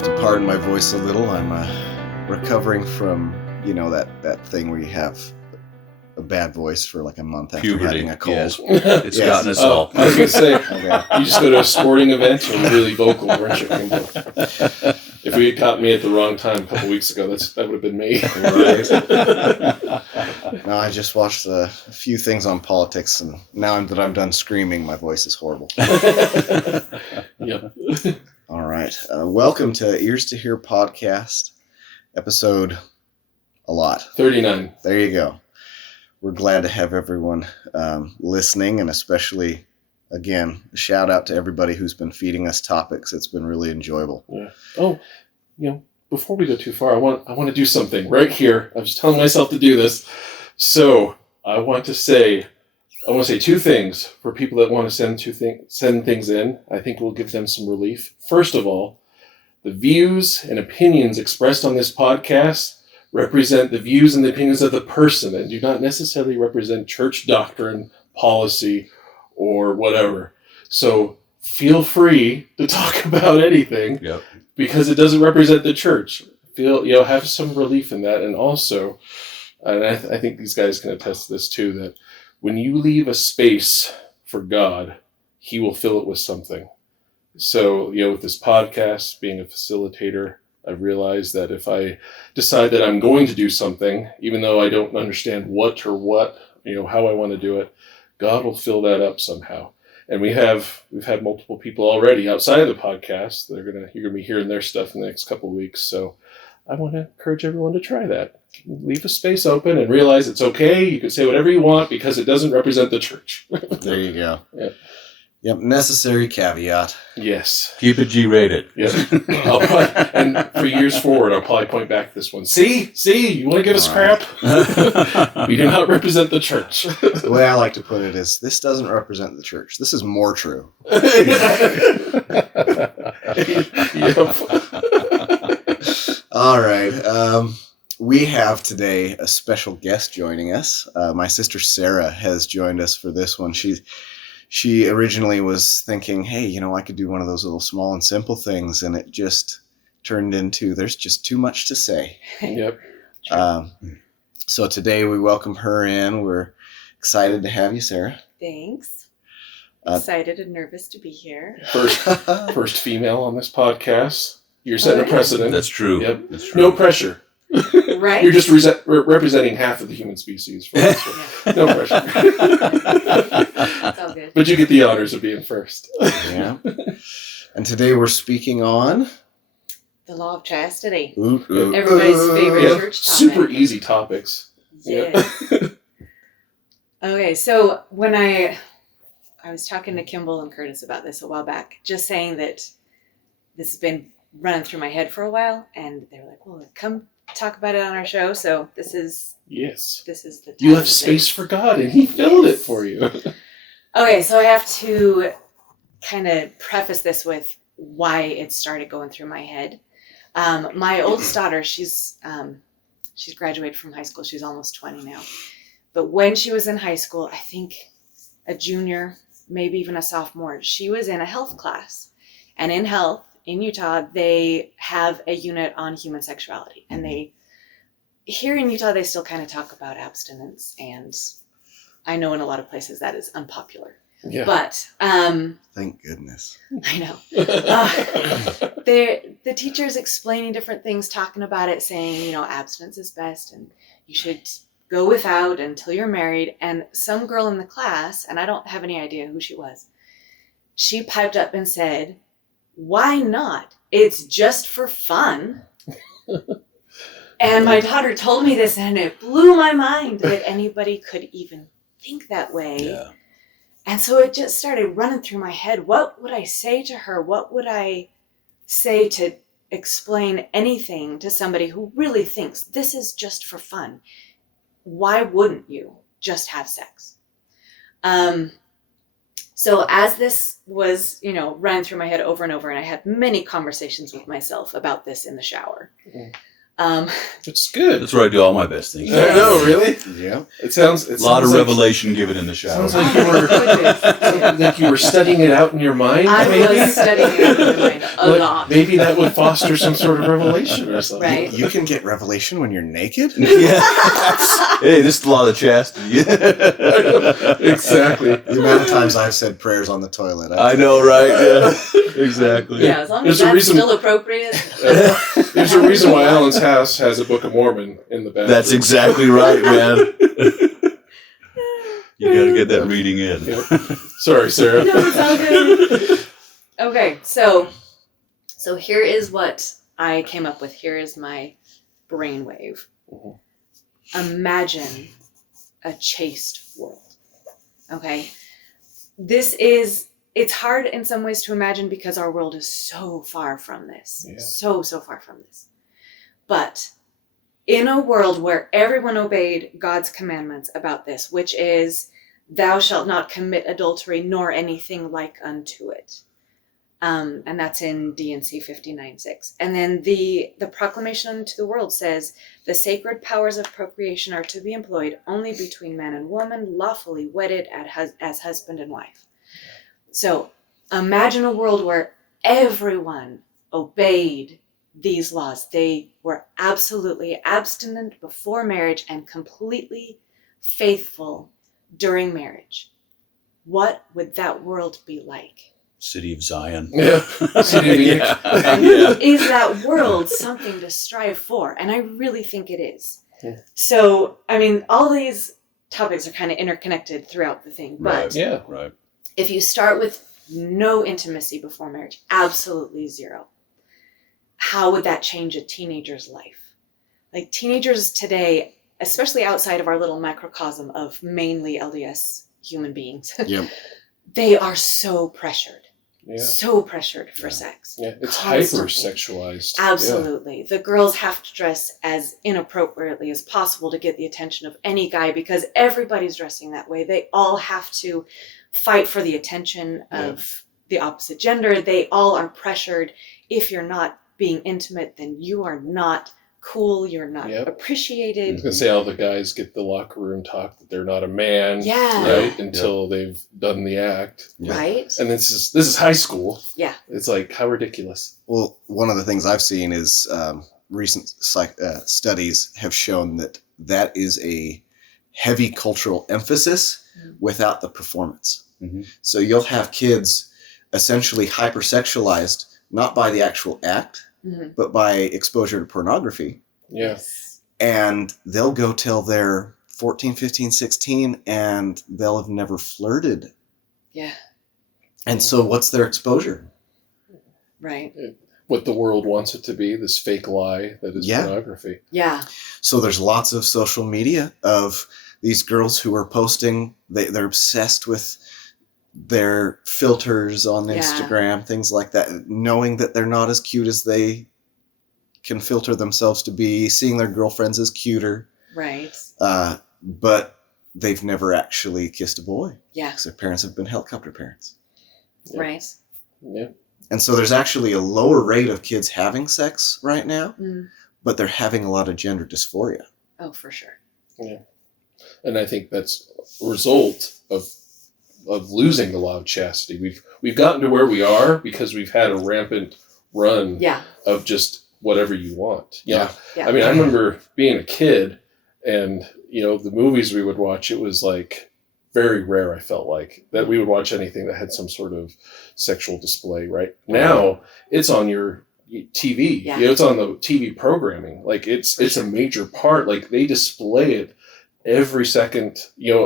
have to pardon my voice a little. I'm recovering from, that thing where you have a bad voice for like a month after having a cold. Yes. It's gotten us all. I was going to say, you just go to a sporting event and you're really vocal, weren't you, Kimball? If we had caught me at the wrong time a couple weeks ago, that would have been me. Right. No, I just watched a few things on politics, and now that I'm done screaming, my voice is horrible. Yep. All right. Welcome to Ears to Hear podcast, episode a lot. 39. There you go. We're glad to have everyone listening, and especially, again, a shout out to everybody who's been feeding us topics. It's been really enjoyable. Yeah. Oh, before we go too far, I want to do something right here. I was telling myself to do this. So I want to say two things for people that want to send things in. I think we'll give them some relief. First of all, the views and opinions expressed on this podcast represent the views and the opinions of the person and do not necessarily represent church doctrine, policy, or whatever. So feel free to talk about anything. Yep. Because it doesn't represent the church. Have some relief in that. And also, and I think these guys can attest to this too, that when you leave a space for God, he will fill it with something. So, with this podcast, being a facilitator, I've realized that if I decide that I'm going to do something, even though I don't understand what, how I want to do it, God will fill that up somehow. And we've had multiple people already outside of the podcast. You're gonna be hearing their stuff in the next couple of weeks. So I want to encourage everyone to try that. Leave a space open and realize it's okay. You can say whatever you want because it doesn't represent the church. There you go. Yep. Necessary caveat. Yes. Keep it G-rated. Yep. And for years forward, I'll probably point back to this one. See, you want to give us crap? We do not represent the church. The way I like to put it is, this doesn't represent the church. This is more true. Yep. All right. We have today a special guest joining us. My sister Sarah has joined us for this one. She originally was thinking, hey, I could do one of those little small and simple things, and it just turned into there's just too much to say. Yep. So today we welcome her in. We're excited to have you, Sarah. Thanks. Excited and nervous to be here. First female on this podcast. You're setting a precedent. That's true. Yep. That's true. No pressure. Right? You're just representing half of the human species. For us, so no pressure. That's all good. But you get the honors of being first. Yeah. And today we're speaking on The law of chastity. Everybody's Everybody's favorite church topic. Super easy topics. Yeah. Okay, so when I was talking to Kimball and Curtis about this a while back, just saying that this has been running through my head for a while, and they were like, well, come talk about it on our show. So this is the time. You have space for God, and he filled it for you. Okay, so I have to kind of preface this with why it started going through my head. My oldest daughter, she's graduated from high school. She's almost 20 now. But when she was in high school, I think a junior, maybe even a sophomore, she was in a health class. And in health, in Utah, they have a unit on human sexuality. And here in Utah, they still kind of talk about abstinence. And I know in a lot of places that is unpopular. Yeah. But Thank goodness. I know. The teacher's explaining different things, talking about it, saying, abstinence is best and you should go without until you're married. And some girl in the class, and I don't have any idea who she was, she piped up and said, why not? It's just for fun. And my daughter told me this, and it blew my mind that anybody could even think that way. Yeah. And so it just started running through my head. What would I say to her? What would I say to explain anything to somebody who really thinks this is just for fun? Why wouldn't you just have sex? So as this was, running through my head over and over, and I had many conversations with myself about this in the shower, It's good. That's where I do all my best things. I know, really. Yeah. It sounds A lot of like, revelation given in the shower. Sounds like you were studying it out in your mind. I maybe? was studying it in my mind a Like, lot. maybe that would foster some sort of revelation or something. Right. You can get revelation when you're naked? Yeah. Hey, this is a lot of chastity. Exactly. The amount of times I've said prayers on the toilet. I know, right? Yeah. Exactly. Yeah, as long as There's a that's reason- still appropriate. There's a reason why Alan's house has a Book of Mormon in the bathroom. That's exactly right, man. You got to get that reading in. Yep. Sorry, Sarah. No, it's all good. Okay, so here is what I came up with. Here is my brainwave. Mhm. Imagine a chaste world. Okay? It's hard in some ways to imagine because our world is so far from this. Yeah. So far from this. But in a world where everyone obeyed God's commandments about this, which is, thou shalt not commit adultery nor anything like unto it. And that's in D&C 59:6. And then the proclamation to the world says, the sacred powers of procreation are to be employed only between man and woman, lawfully wedded as husband and wife. So imagine a world where everyone obeyed these laws. They were absolutely abstinent before marriage and completely faithful during marriage. What would that world be like? City of Zion. Yeah. Yeah. Is that world something to strive for? And I really think it is. Yeah. So, I mean, all these topics are kind of interconnected throughout the thing. But Right. Yeah. Right. if you start with no intimacy before marriage, absolutely zero, how would that change a teenager's life? Like teenagers today, especially outside of our little microcosm of mainly LDS human beings, Yep. they are so pressured. Yeah. So pressured for Yeah. sex. Yeah. It's Constantly. hyper-sexualized. Absolutely. The girls have to dress as inappropriately as possible to get the attention of any guy because everybody's dressing that way. They all have to fight for the attention of the opposite gender. They all are pressured. If you're not being intimate, then you are not cool. You're not Yep. I appreciated. was going to say all the guys get the locker room talk that they're not a man. Yeah. Right? Until they've done the act. Yeah. Right? And this is high school. Yeah. It's like, how ridiculous. Well, one of the things I've seen is recent studies have shown that is a heavy cultural emphasis without the performance. Mhm. So you'll have kids essentially hypersexualized, not by the actual act, Mhm. but by exposure to pornography. Yeah. Yes. And they'll go till they're 14, 15, 16, and they'll have never flirted. Yeah. And so what's their exposure? Right. What the world wants it to be, this fake lie that is Yeah. pornography. Yeah. So there's lots of social media of these girls who are posting, they're obsessed with their filters on Yeah. Instagram, things like that, knowing that they're not as cute as they can filter themselves to be, seeing their girlfriends as cuter, Right. but they've never actually kissed a boy Yeah. because their parents have been helicopter parents. Yeah. Right. Yeah. And so there's actually a lower rate of kids having sex right now, Mm. but they're having a lot of gender dysphoria. Oh, for sure. And I think that's a result of losing the law of chastity. We've gotten to where we are because we've had a rampant run Yeah. of just whatever you want. You know? Yeah. I mean, I remember being a kid and, the movies we would watch, it was like very rare, I felt like, that we would watch anything that had some sort of sexual display, right? Now it's on your TV. Yeah. It's on the TV programming. Like it's a major part. Like they display it every second,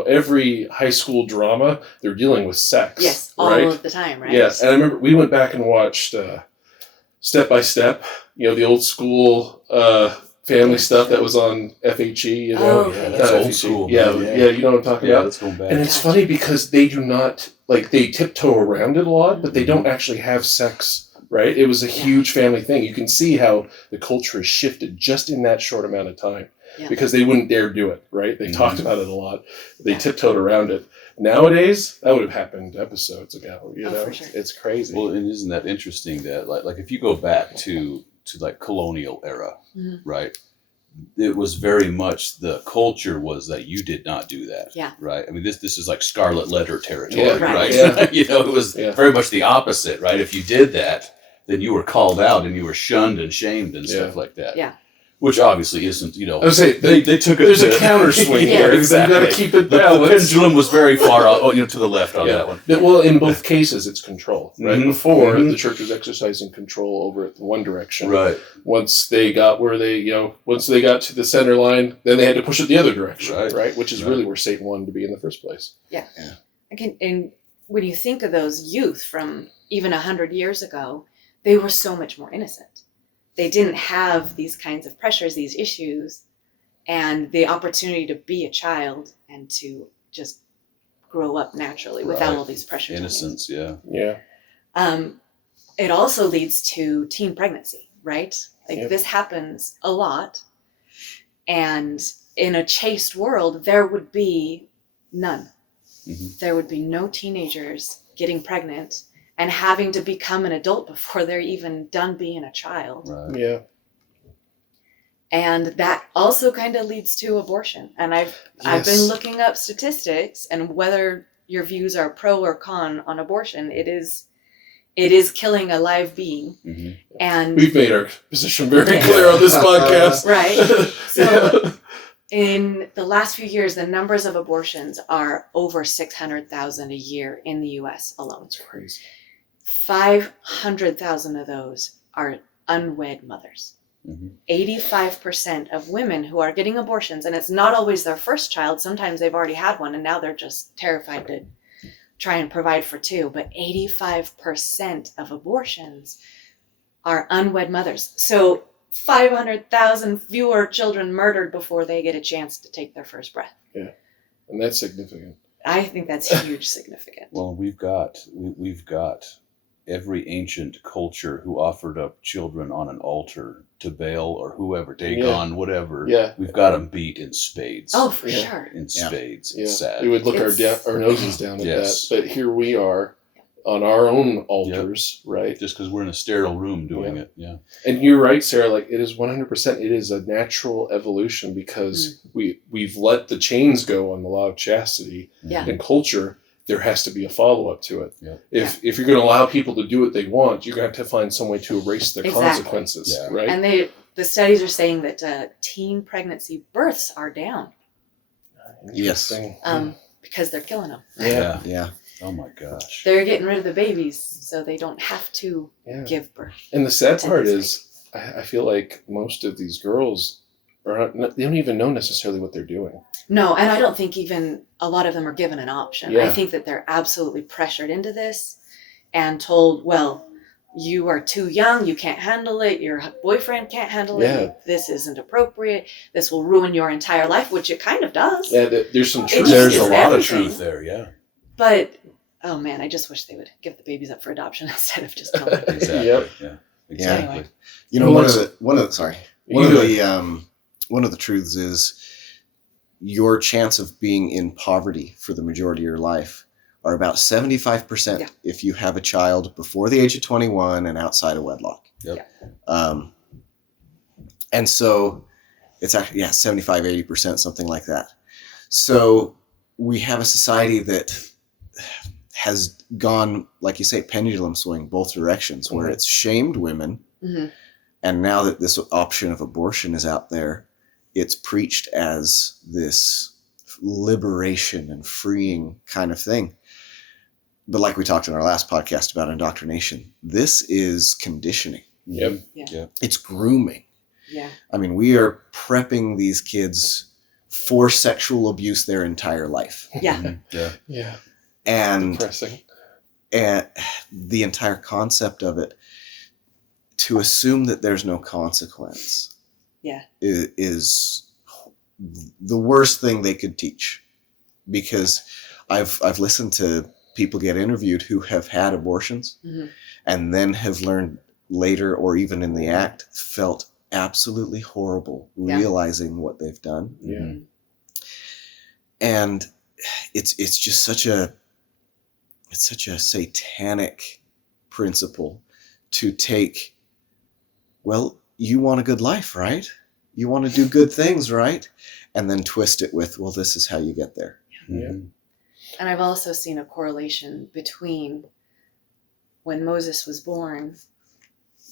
every high school drama, they're dealing with sex. Yes. All right? of the time, right? Yes. And I remember we went back and watched Step by Step, the old school family stuff that was on FHE, Oh, Yeah, okay. that's Not old FHE. school. Yeah, man. yeah, you know what I'm talking Yeah, about? let's go back. And it's Gotcha. funny because they do not, they tiptoe around it a lot, but they don't actually have sex, right? It was a huge family thing. You can see how the culture has shifted just in that short amount of time Yeah. because they wouldn't dare do it, right? They Mhm. talked about it a lot. They Yeah. tiptoed around it. Nowadays, that would have happened episodes ago, Oh, for sure. It's crazy. Well, and isn't that interesting that like if you go back to to like colonial era, Mhm. right? It was very much the culture was that you did not do that. Yeah. Right. I mean, this is like Scarlet Letter territory, Yeah, right? yeah. You know, it was very much the opposite, right? If you did that, then you were called out and you were shunned and shamed and stuff like that. Yeah. Which obviously isn't, you know. I would say they took it. There's a counter swing Yeah, here. exactly. You got to keep it The balanced. pendulum was very far out, to the left on that one. Well, in both cases, it's control. Right Mhm. before Mhm. the church was exercising control over it in one direction. Right. Once they got once they got to the center line, then they had to push it the other direction. Right. Right. Which is Right. really where Satan wanted to be in the first place. And when you think of those youth from even 100 years ago, they were so much more innocent. They didn't have these kinds of pressures, these issues, and the opportunity to be a child and to just grow up naturally without Right. all these pressures. Innocence, yeah. Yeah. It also leads to teen pregnancy, right? Like Yep. this happens a lot. And in a chaste world, there would be none. Mhm. There would be no teenagers getting pregnant and having to become an adult before they're even done being a child. Right. Yeah. And that also kind of leads to abortion. And I've been looking up statistics, and whether your views are pro or con on abortion, it is killing a live being. Mm-hmm. And We've made our position very clear on this podcast. Right. So Yeah. in the last few years, the numbers of abortions are over 600,000 a year in the US alone. That's crazy. 500,000 of those are unwed mothers. Mm-hmm. 85% of women who are getting abortions, and it's not always their first child, sometimes they've already had one and now they're just terrified to try and provide for two, but 85% of abortions are unwed mothers. So 500,000 fewer children murdered before they get a chance to take their first breath. Yeah. And that's significant. I think that's huge significant. Well, we've got every ancient culture who offered up children on an altar to Baal or whoever, Dagon, whatever. Yeah. We've got them beat in spades. Oh, for Yeah. sure. In Yeah. spades. Yeah. It's sad. We would look It's- our noses down at Yes. that. But here we are on our own altars, right? Just because we're in a sterile room doing Yeah. it. Yeah. And you're right, Sarah, like it is 100%, it is a natural evolution because we've let the chains go on the law of chastity. Yeah. In culture, there has to be a follow-up to it. Yeah. If you're going to allow people to do what they want, you're going to have to find some way to erase their Exactly. consequences, Yeah. right? And the studies are saying that teen pregnancy births are down Yes. Interesting. because they're killing them. Yeah. Yeah. Oh my gosh. They're getting rid of the babies so they don't have to Yeah. give birth. And the sad to part this is, I feel like most of these girls they don't even know necessarily what they're doing. No, and I don't think even a lot of them are given an option. Yeah. I think that they're absolutely pressured into this and told, well, you are too young, you can't handle it, your boyfriend can't handle Yeah. it, this isn't appropriate, this will ruin your entire life, which it kind of does. Yeah, there's some It truth. just There's a is lot of everything. truth there. Yeah. But, oh man, I just wish they would give the babies up for adoption instead of just killing them. Exactly. Yep. Yeah. Exactly. Anyway. You know, Well, one of the truths is your chance of being in poverty for the majority of your life are about 75% Yeah. if you have a child before the age of 21 and outside of wedlock. Yep. And so it's actually, 75, 80%, something like that. So we have a society that has gone, like you say, pendulum swing both directions, where it's shamed women. Mm-hmm. And now that this option of abortion is out there, it's preached as this liberation and freeing kind of thing. But like we talked in our last podcast about indoctrination, this is conditioning. Yep. It's grooming. Yeah. I mean, we are prepping these kids for sexual abuse their entire life. Yeah. Mhm. Yeah. Yeah. And Depressing. the entire concept of it, to assume that there's no consequence, is the worst thing they could teach. Because I've listened to people get interviewed who have had abortions Mhm. and then have learned later, or even in the act, felt absolutely horrible realizing what they've done. Yeah. And it's just such a satanic principle to take well, you want a good life, right? You want to do good things, right? And then twist it with, well, this is how you get there. Mhm. And I've also seen a correlation between when Moses was born,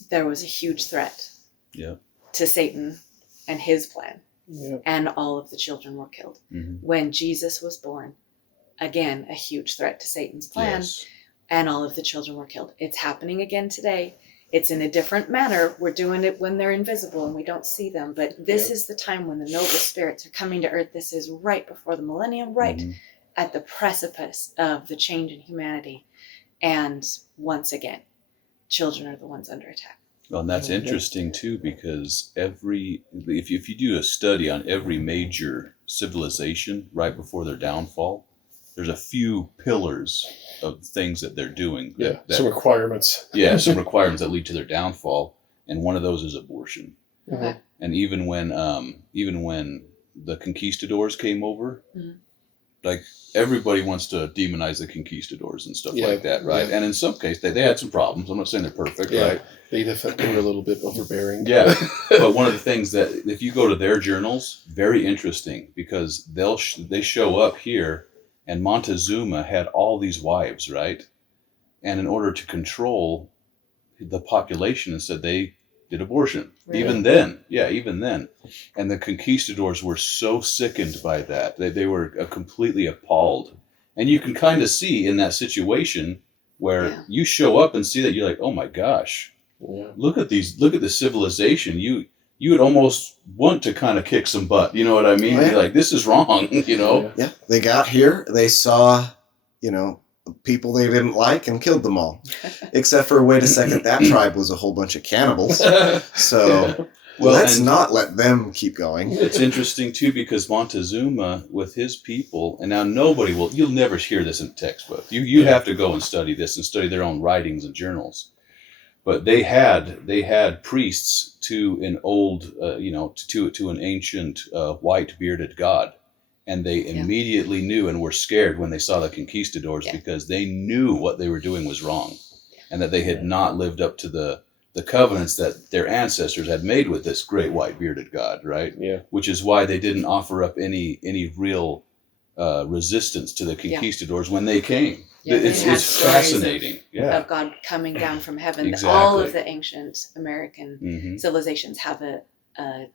there was a huge threat Yeah. to Satan and his plan, Yeah. and all of the children were killed. Mhm. When Jesus was born, again, a huge threat to Satan's plan, Yes. and all of the children were killed. It's happening again today. It's in a different manner. We're doing it when they're invisible and we don't see them. But this is the time when the noble spirits are coming to earth. This is right before the millennium, right Mhm. at the precipice of the change in humanity. And once again, children are the ones under attack. Well, and that's Yeah. interesting too, because if you do a study on every major civilization right before their downfall, there's a few pillars of things that they're doing. Yeah. That, Some requirements. yeah, some requirements that lead to their downfall, and one of those is abortion. Okay. And even when the conquistadors came over, Mhm. like everybody wants to demonize the conquistadors and stuff Yeah, like that, right? yeah. And in some cases, they had some problems. I'm not saying they're perfect, Yeah. right? They were a little bit overbearing. Yeah. But one of the things that if you go to their journals, very interesting, because they show up here, and Montezuma had all these wives, right? And in order to control the population, instead they did abortion. Really? Even then. And the conquistadors were so sickened by that. They were completely appalled. And you can kind of see in that situation where you show up and see that, you're like, oh my gosh, Yeah. look at the civilization. You would almost want to kind of kick some butt. You know what I mean? Oh, yeah. You're like, this is wrong, you know? Yeah, they got here, they saw, people they didn't like and killed them all. Except for, wait a second, that tribe was a whole bunch of cannibals. So Well, let's and- not let them keep going. It's interesting too, because Montezuma with his people, and now you'll never hear this in a textbook. You have to go and study this and study their own writings and journals. But they had priests to an old, to an ancient white bearded god, and they immediately knew and were scared when they saw the conquistadors, because they knew what they were doing was wrong, and that they had not lived up to the covenants that their ancestors had made with this great white bearded god, right? Yeah. Which is why they didn't offer up any real resistance to the conquistadors when they came. Yeah, they had It's stories fascinating. of God coming down from heaven. Exactly. All of the ancient American Mhm. civilizations have a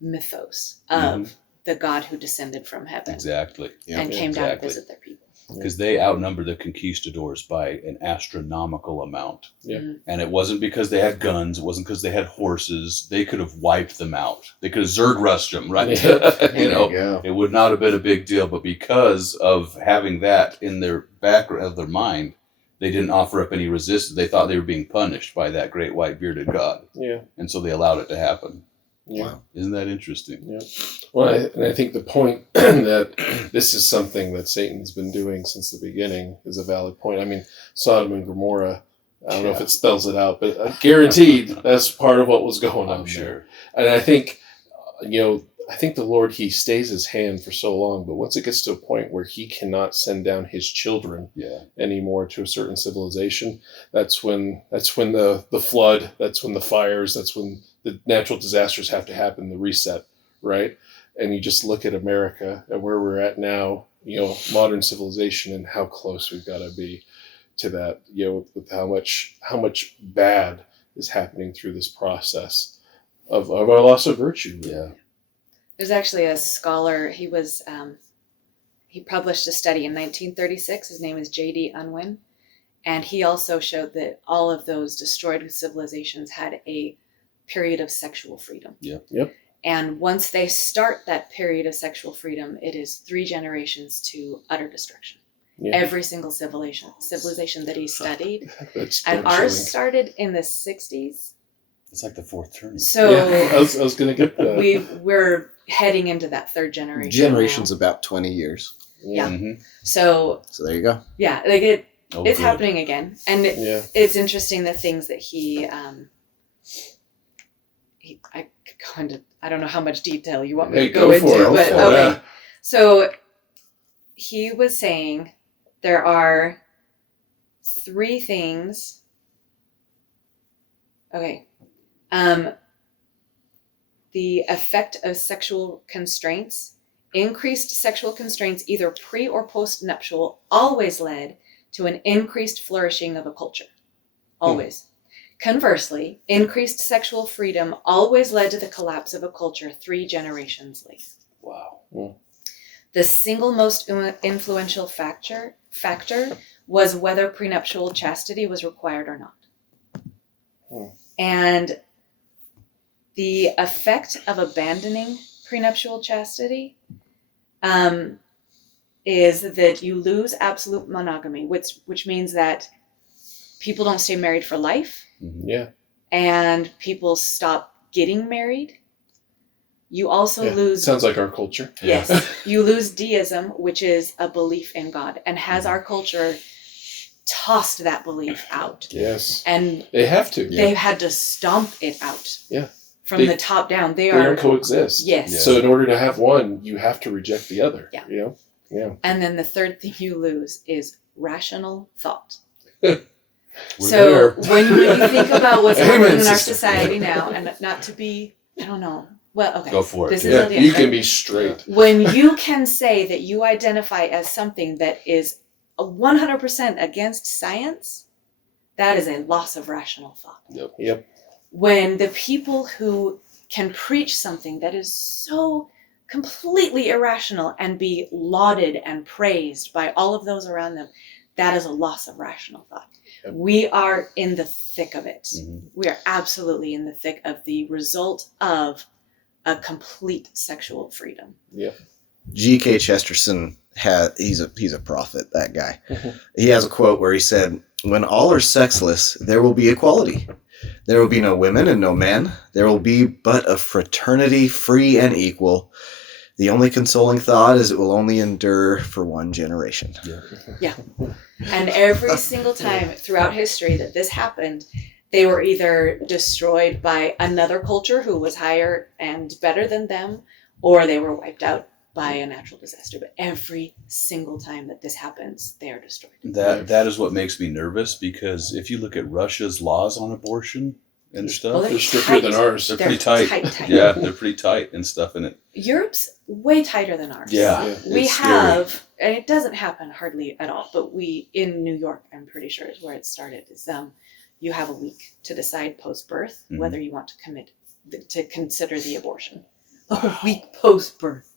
mythos of the God who descended from heaven Exactly. and came down to visit their people. Because they outnumbered the conquistadors by an astronomical amount. Yeah. And it wasn't because they had guns. It wasn't because they had horses. They could have wiped them out. They could have Zerg-rushed them, right? Yeah. You know, Yeah. it would not have been a big deal. But because of having that in their background of their mind, they didn't offer up any resistance. They thought they were being punished by that great white bearded god. Yeah. And so they allowed it to happen. Yeah. Wow. Isn't that interesting? Yeah. Well, I think the point that this is something that Satan's been doing since the beginning is a valid point. I mean, Sodom and Gomorrah, I don't know if it spells it out, but guaranteed that's part of what was going on I'm sure. there. And I think, I think the Lord, he stays his hand for so long, but once it gets to a point where he cannot send down his children anymore to a certain civilization, that's when the flood, that's when the fires, that's when the natural disasters have to happen, the reset, right? And you just look at America and where we're at now, modern civilization, and how close we've got to be to that, with how much bad is happening through this process of our loss of virtue. Yeah. There's actually a scholar, he published a study in 1936. His name is J.D. Unwin. And he also showed that all of those destroyed civilizations had a period of sexual freedom. Yep. Yep. And once they start that period of sexual freedom, it is 3 generations to utter destruction. Yeah. Every single civilization that he studied. That's And chilling. ours started in the 60s. It's like the fourth turn. So Yeah, I was going to get that. we're heading into that 3rd generation. Generation's now. about 20 years. Yeah. Mm-hmm. So So there you go. yeah, like it's good. happening again. And it's interesting the things that I could go into, I don't know how much detail you want me to go into, but okay. So he was saying there are 3 things. Okay. The effect of sexual constraints, increased sexual constraints, either pre or post-nuptial, always led to an increased flourishing of a culture. Always. Conversely, increased sexual freedom always led to the collapse of a culture 3 generations later. Wow. The single most influential factor was whether prenuptial chastity was required or not. And the effect of abandoning prenuptial chastity is that you lose absolute monogamy, which means that people don't stay married for life. Yeah. And people stop getting married. You also lose... Sounds like our culture. Yes. You lose deism, which is a belief in God. And has our culture tossed that belief out? Yes. And they have to. They've had to stomp it out. Yeah. From the top down. They don't coexist. Yes. Yeah. So in order to have one, you have to reject the other. Yeah. You know? Yeah. And then the third thing you lose is rational thought. We're so there. when you think about what's happening in our sister. society now, and not to be, I don't know. Well, okay. Go for it. This Yeah, is you can be straight. When you can say that you identify as something that is 100% against science, that is a loss of rational thought. Yep. When the people who can preach something that is so completely irrational and be lauded and praised by all of those around them, that is a loss of rational thought. Yep. We are in the thick of it. Mm-hmm. We are absolutely in the thick of the result of a complete sexual freedom. Yeah. G.K. Chesterton he's a prophet, that guy. He has a quote where he said, "When all are sexless, there will be equality. There will be no women and no men. There will be but a fraternity free and equal. The only consoling thought is it will only endure for 1 generation." Yeah. And every single time throughout history that this happened, they were either destroyed by another culture who was higher and better than them, or they were wiped out by a natural disaster. But every single time that this happens, they are destroyed. That is what makes me nervous, because if you look at Russia's laws on abortion and stuff, they're stricter than ours. They're pretty tight. Yeah, they're pretty tight and stuff in it. Europe's way tighter than ours. Yeah. We have, and it doesn't happen hardly at all, but in New York, I'm pretty sure is where it started, is you have a week to decide post-birth whether you want to consider the abortion. A week post-birth.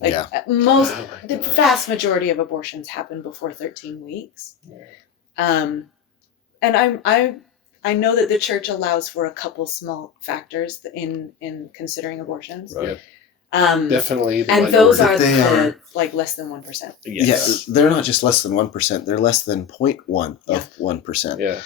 The vast majority of abortions happen before 13 weeks. And I know that the church allows for a couple small factors in considering abortions. Right. Definitely. And those are less than 1%. Yes. Yeah, they're not just less than 1%. They're less than 0.1 of 1%. Yeah.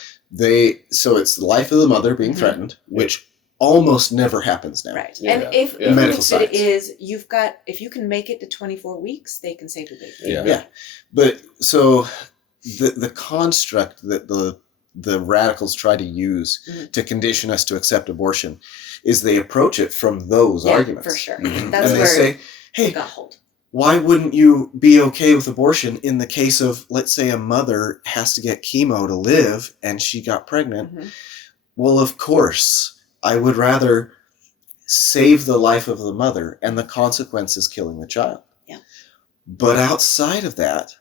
So it's the life of the mother being threatened, which almost never happens now. Right. Yeah. And if medical science is if you can make it to 24 weeks, they can save the baby. Yeah. But so the construct that the radicals try to use to condition us to accept abortion is they approach it from those arguments. For sure. Mm-hmm. That's and they where say, hey, got hold. Why wouldn't you be okay with abortion in the case of, let's say, a mother has to get chemo to live and she got pregnant? Mm-hmm. Well, of course, I would rather save the life of the mother, and the consequence is killing the child. Yeah. But outside of that,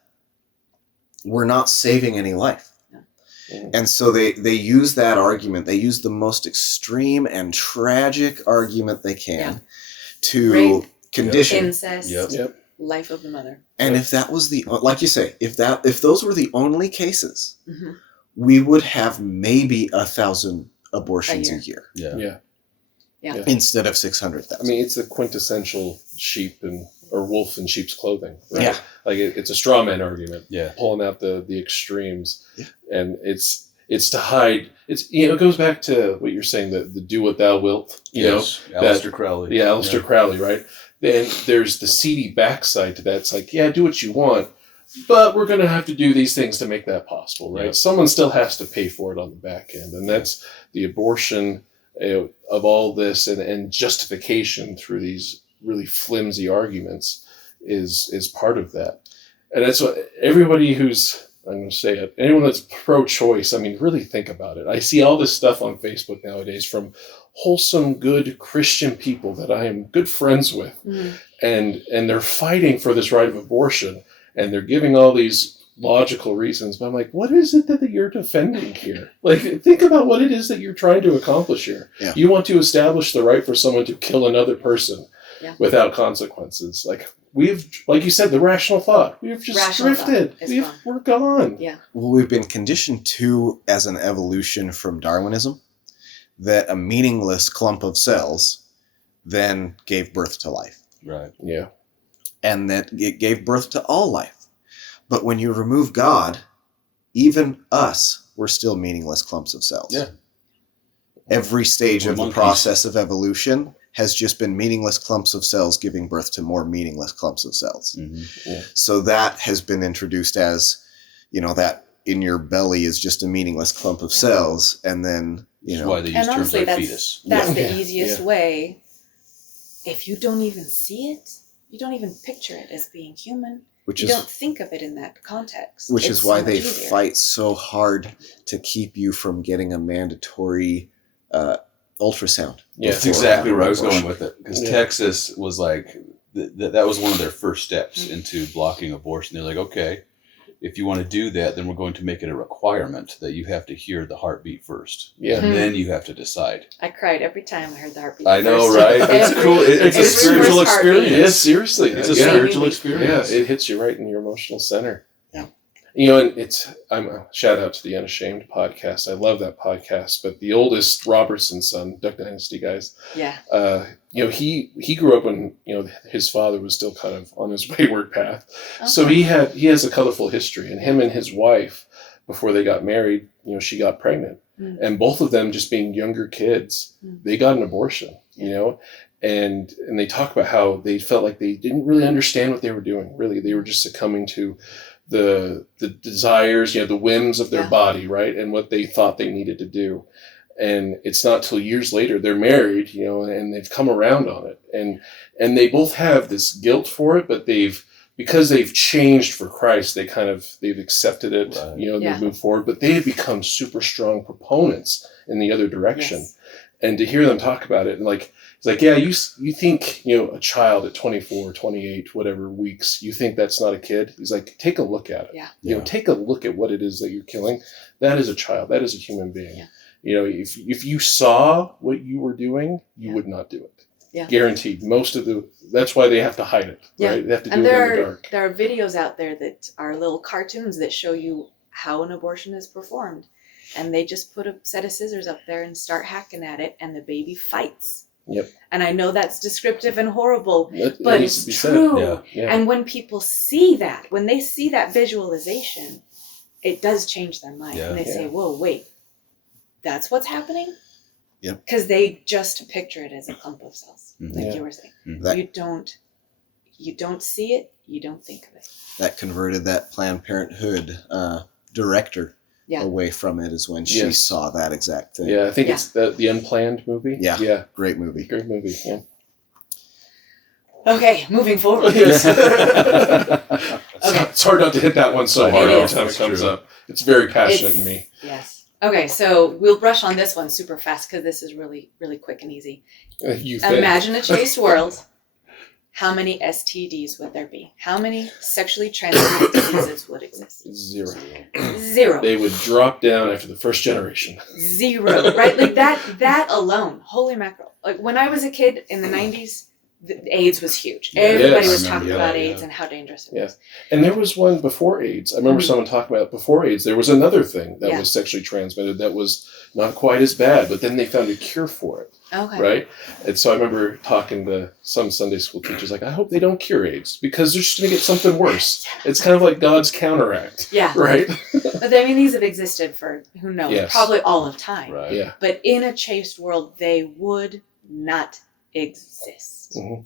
we're not saving any life. And so they use that argument. They use the most extreme and tragic argument they can to rape, condition incest, life of the mother. And if that was like you say, if those were the only cases, we would have maybe 1,000 abortions a year. Yeah. Instead of 600,000. I mean, it's the quintessential or wolf in sheep's clothing, right? Yeah. Like it's a straw man argument. Yeah. Pulling out the extremes. Yeah. And it's to hide. It goes back to what you're saying, the do what thou wilt, Aleister Crowley. Yeah, Aleister Crowley, right? Then there's the seedy backside to that. It's like, do what you want, but we're going to have to do these things to make that possible, right? Yep. Someone still has to pay for it on the back end. And that's the abortion of all this and justification through these really flimsy arguments is part of that. And that's what everybody who's I'm going to say it. Anyone that's pro-choice, I mean, really think about it. I see all this stuff on Facebook nowadays from wholesome, good Christian people that I am good friends with, and they're fighting for this right of abortion, and they're giving all these logical reasons. But I'm like, what is it that you're defending here? Like, think about what it is that you're trying to accomplish here. Yeah. You want to establish the right for someone to kill another person without consequences. Like you said, the rational thought. We've just drifted. We're gone. Yeah. Well, we've been conditioned to, as an evolution from Darwinism, that a meaningless clump of cells then gave birth to life. Right. Yeah. And that it gave birth to all life. But when you remove God, even us, we're still meaningless clumps of cells. Yeah. Every stage We're of the monkeys. process of evolution has just been meaningless clumps of cells giving birth to more meaningless clumps of cells. Mm-hmm. So that has been introduced as, that in your belly is just a meaningless clump of cells. And then, That's why they use and terms honestly, like that's fetus. the easiest way. If you don't even see it, you don't even picture it as being human. You don't think of it in that context. Which It's is why so they much easier. fight so hard to keep you from getting a mandatory ultrasound. That's before exactly where I was abortion. going with it. Because Texas was like, that was one of their first steps into blocking abortion. They're like, okay, if you want to do that, then we're going to make it a requirement that you have to hear the heartbeat first. Yeah. And then you have to decide. I cried every time I heard the heartbeat. I know, first. right? It's Every- cool. It's a every spiritual first heartbeat. experience. Yeah, seriously. It's a Yeah. spiritual Yeah, experience. it hits you right in your emotional center. Yeah. And I'm a shout out to the Unashamed podcast. I love that podcast. But the oldest Robertson son, Duck Dynasty guys, Yeah. he grew up when, his father was still kind of on his wayward path. Okay. So he has a colorful history. And him and his wife, before they got married, she got pregnant. And both of them, just being younger kids, they got an abortion, and they talk about how they felt like they didn't really understand what they were doing. Really, they were just succumbing to the desires, the whims of their body, right? And what they thought they needed to do. And it's not till years later they're married, and they've come around on it. And they both have this guilt for it, but because they've changed for Christ, they've accepted it, Right. they've moved forward, but they have become super strong proponents in the other direction. Yes. And to hear them talk about it, and it's like, yeah, you think, a child at 24, 28, whatever weeks, you think that's not a kid? He's like, take a look at it. Yeah. Take a look at what it is that you're killing. That is a child. That is a human being. Yeah. If you saw what you were doing, you would not do it. Yeah. Guaranteed. That's why they have to hide it, Yeah. right? They have to do And it in the dark. there are videos out there that are little cartoons that show you how an abortion is performed. And they just put a set of scissors up there and start hacking at it, and the baby fights. Yep. And I know that's descriptive and horrible, That but needs it's to be said. true. Yeah. Yeah. And when people see that, when they see that visualization, it does change their mind. Yeah. And they say, whoa, wait, that's what's happening? Yep. Because they just picture it as a clump of cells, like Yeah. you were saying. That, You don't see it, you don't think of it. that converted that Planned Parenthood director away from it is when she saw that exact thing. Yeah, I think it's the Unplanned movie. Yeah. Yeah. Great movie. Great movie. Yeah. Okay, moving forward. Yes. Okay. It's hard not to hit that one so It hard every is. time it That's comes true. up. It's very passionate in me. Yes. Okay, so we'll brush on this one super fast because this is really, really quick and easy. You think. Imagine a chaste world. How many STDs would there be? How many sexually transmitted diseases would exist? 0. 0. They would drop down after the first generation. 0. Right? Like that alone. Holy mackerel. Like when I was a kid in the 90s, AIDS was huge. Everybody was I talking remember about that, AIDS yeah. and how dangerous it Yeah. was. And there was one before AIDS. I remember someone talking about before AIDS. There was another thing that Yeah. was sexually transmitted that was not quite as bad, but then they found a cure for it. Okay. Right? And so I remember talking to some Sunday school teachers like, I hope they don't cure AIDS because they're just going to get something worse. It's kind of like God's counteract. Yeah. Right? But I mean, these have existed for, who knows, Yes. probably all of time. Right. Yeah. But in a chaste world, they would not exist. Mm-hmm.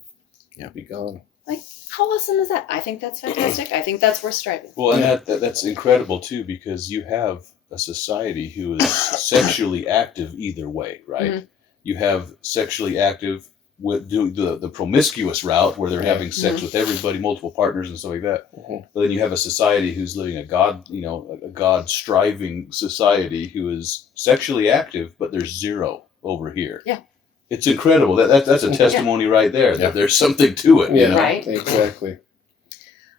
Yeah. Be gone. Like, how awesome is that? I think that's fantastic. I think that's worth striving. Well, and that's incredible too, because you have a society who is sexually active either way, right? Mhm. You have sexually active do the promiscuous route where they're having sex with everybody, multiple partners and stuff like that. But then you have a society who's living a God striving society who is sexually active, but there's zero over here. Yeah. It's incredible. That's a testimony right there that there's something to it. Yeah, Right. Exactly.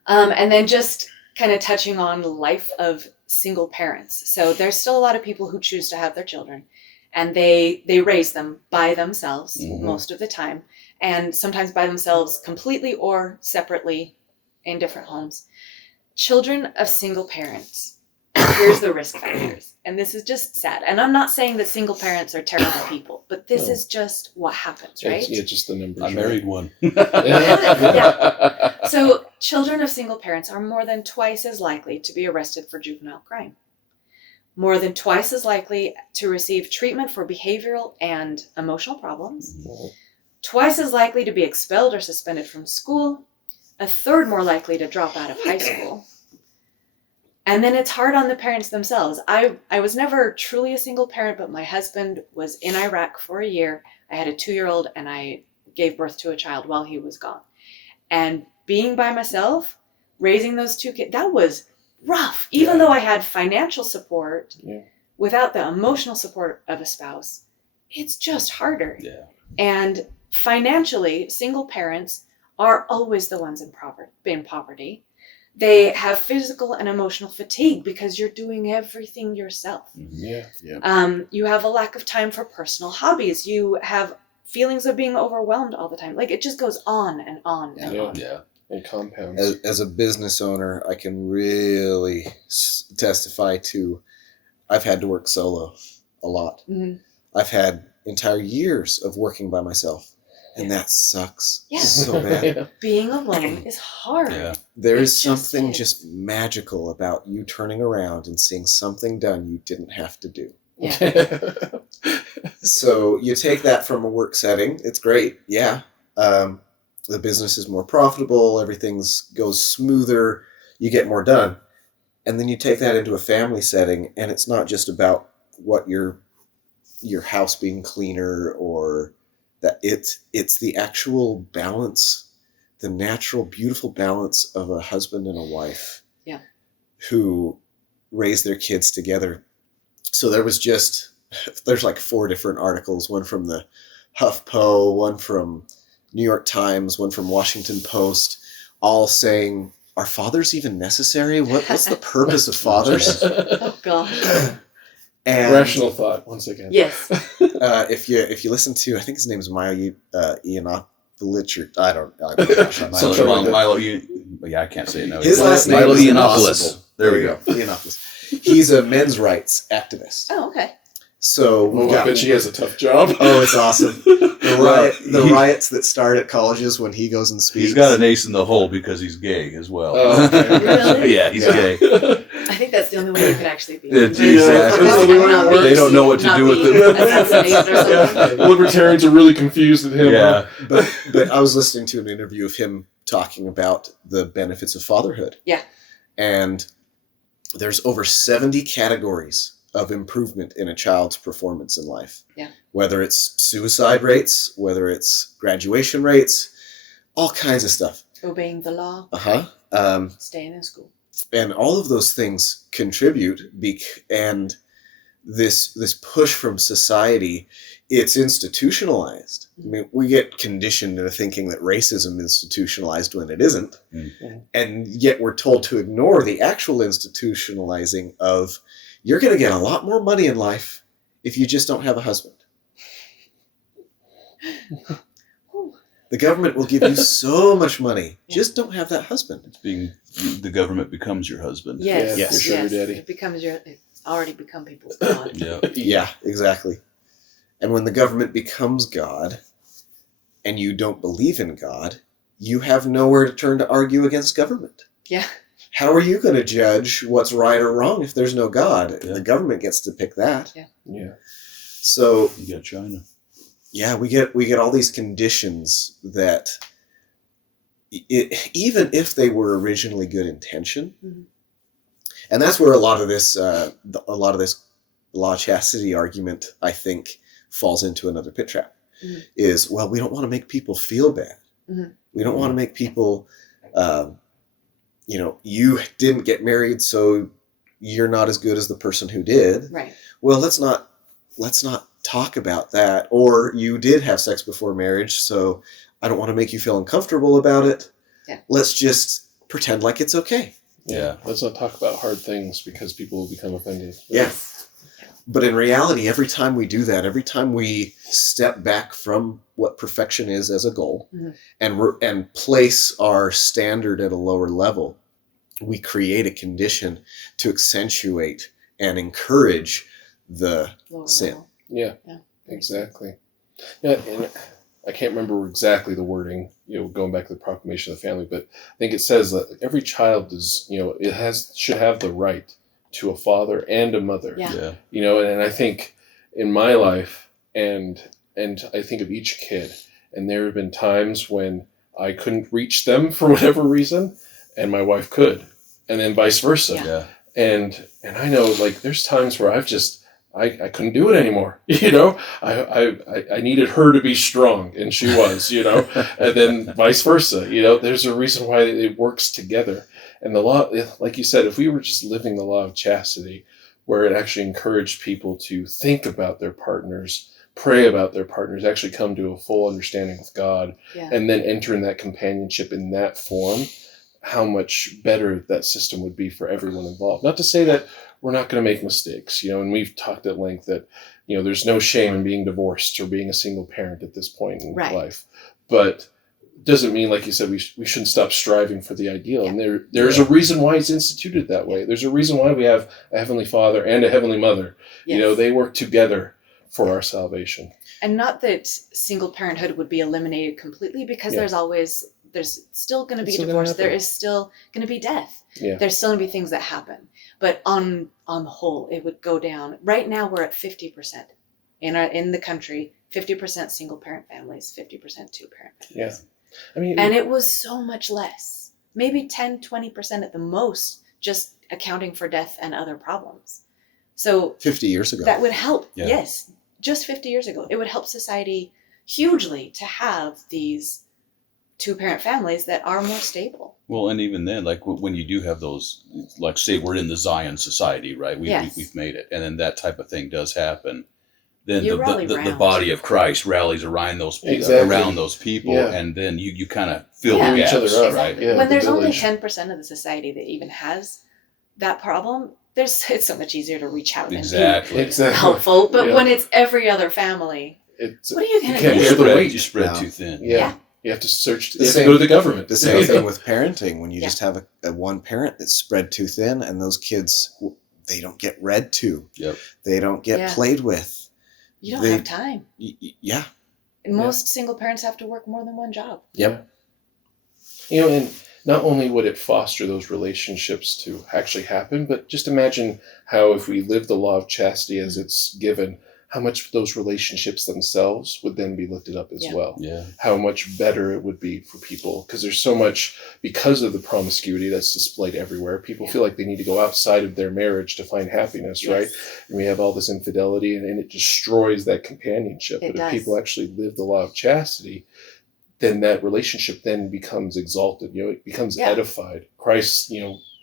And then just kind of touching on life of single parents. So there's still a lot of people who choose to have their children, and they raise them by themselves most of the time, and sometimes by themselves completely or separately in different homes. Children of single parents, here's the risk factors. And this is just sad. And I'm not saying that single parents are terrible people, but this is just what happens, right? Yeah, just the numbers. I married one. Yeah. So children of single parents are more than twice as likely to be arrested for juvenile crime. More than twice as likely to receive treatment for behavioral and emotional problems. Twice as likely to be expelled or suspended from school. A third more likely to drop out of high school. And then it's hard on the parents themselves. I was never truly a single parent, but my husband was in Iraq for a year. I had a 2-year-old and I gave birth to a child while he was gone. And being by myself, raising those 2 kids, that was rough. Even though I had financial support, without the emotional support of a spouse, it's just harder. Yeah. And financially, single parents are always the ones in poverty. They have physical and emotional fatigue because you're doing everything yourself. Yeah. You have a lack of time for personal hobbies. You have feelings of being overwhelmed all the time. Like, it just goes on and on and on. Yeah. And compounds. As a business owner, I can really testify to, I've had to work solo a lot. I've had entire years of working by myself, and that sucks so bad. Being alone is hard. Yeah. There is something just magical about you turning around and seeing something done you didn't have to do. Yeah. So you take that from a work setting, it's great, the business is more profitable, everything goes smoother, you get more done. And then you take that into a family setting, and it's not just about what your house being cleaner, or that it's the actual balance, the natural, beautiful balance of a husband and a wife who raise their kids together. So there's like 4 different articles, one from the HuffPo, one from New York Times, one from Washington Post, all saying, are fathers even necessary? What's the purpose of fathers? Oh, God. And rational thought, once again. Yes. If you listen to, I think his name is Milo Yiannopoulos, or I don't know. Milo, I can't say it now. His last name Milo is Yiannopoulos. impossible. There we go. Yiannopoulos. He's a men's rights activist. Oh, okay. So I bet she has a tough job. Oh, it's awesome. The riots that start at colleges when he goes and speaks. He's got an ace in the hole because he's gay as well. Oh, okay. Really? Yeah, he's gay. I think that's the only way you could actually be. Exactly. They don't know what to do with it. Libertarians are really confused at him. Yeah. But I was listening to an interview of him talking about the benefits of fatherhood. Yeah. And there's over 70 categories of improvement in a child's performance in life. Yeah. Whether it's suicide rates, whether it's graduation rates, all kinds of stuff. Obeying the law. Staying in school. And all of those things contribute, and this push from society, it's institutionalized. I mean, we get conditioned into thinking that racism is institutionalized when it isn't. Mm-hmm. And yet we're told to ignore the actual institutionalizing of, you're going to get a lot more money in life if you just don't have a husband. The government will give you so much money. Just don't have that husband. The government becomes your husband. Yes. Your sugar daddy. It's already become people's God. Yeah, exactly. And when the government becomes God and you don't believe in God, you have nowhere to turn to argue against government. Yeah. How are you going to judge what's right or wrong if there's no God? Yeah. The government gets to pick that. Yeah. So You got China. yeah, we get all these conditions that even if they were originally good intention, and that's where a lot of this law chastity argument, I think, falls into another pit trap. is, well, we don't want to make people feel bad. We don't want to make people, you didn't get married, so you're not as good as the person who did. Right. Well, let's not talk about that. Or you did have sex before marriage, so I don't want to make you feel uncomfortable about it. Yeah. Let's just pretend like it's okay. Yeah. Let's not talk about hard things because people will become offended. Yeah. But in reality, every time we do that, every time we step back from what perfection is as a goal and place our standard at a lower level, we create a condition to accentuate and encourage the Lower sin. level. Yeah, exactly. Yeah, and I can't remember exactly the wording, going back to the proclamation of the family, but I think it says that every child is, should have the right to a father and a mother. Yeah. And I think in my life, and I think of each kid, and there have been times when I couldn't reach them for whatever reason, and my wife could, and then vice versa. Yeah. And I know, like, there's times where I've just, I couldn't do it anymore. I needed her to be strong, and she was, and then vice versa. There's a reason why it works together. And the law, like you said, if we were just living the law of chastity, where it actually encouraged people to think about their partners, pray about their partners, actually come to a full understanding with God, and then enter in that companionship in that form, how much better that system would be for everyone involved. Not to say that we're not going to make mistakes, and we've talked at length that, there's no shame in being divorced or being a single parent at this point in life. But doesn't mean, like you said, we shouldn't stop striving for the ideal. And there's a reason why it's instituted that way. There's a reason why we have a Heavenly Father and a Heavenly Mother. Yes. They work together for our salvation. And not that single parenthood would be eliminated completely, because there's still going to be divorce. There is still going to be death. Yeah. There's still going to be things that happen. But on the whole, it would go down. Right now, we're at 50% in the country. 50% single parent families, 50% two parent families. Yeah. And it was so much less. Maybe 10, 20% at the most, just accounting for death and other problems. So 50 years ago. That would help. Yeah. Yes. Just 50 years ago. It would help society hugely to have these two-parent families that are more stable. Well, and even then, like when you do have those, like say we're in the Zion society, right? We've made it. And then that type of thing does happen. Then the body of Christ rallies around those people, and then you kind of fill the gaps, each other up, right? Yeah, when there's only 10% of the society that even has that problem, it's so much easier to reach out and be helpful. But when it's every other family, what are you going to do? You spread too thin. Yeah. You have to search. You have to go to the government. The same thing with parenting. When you just have a one parent that's spread too thin, and those kids, they don't get read to. Yep. They don't get played with. You don't have time. Yeah. And most single parents have to work more than one job. Yep. And not only would it foster those relationships to actually happen, but just imagine how if we live the law of chastity as it's given, how much those relationships themselves would then be lifted up as well. Yeah. How much better it would be for people. Because there's so much, because of the promiscuity that's displayed everywhere, people feel like they need to go outside of their marriage to find happiness, right? And we have all this infidelity, and it destroys that companionship. But if people actually live the law of chastity, then that relationship then becomes exalted. It becomes edified. Christ,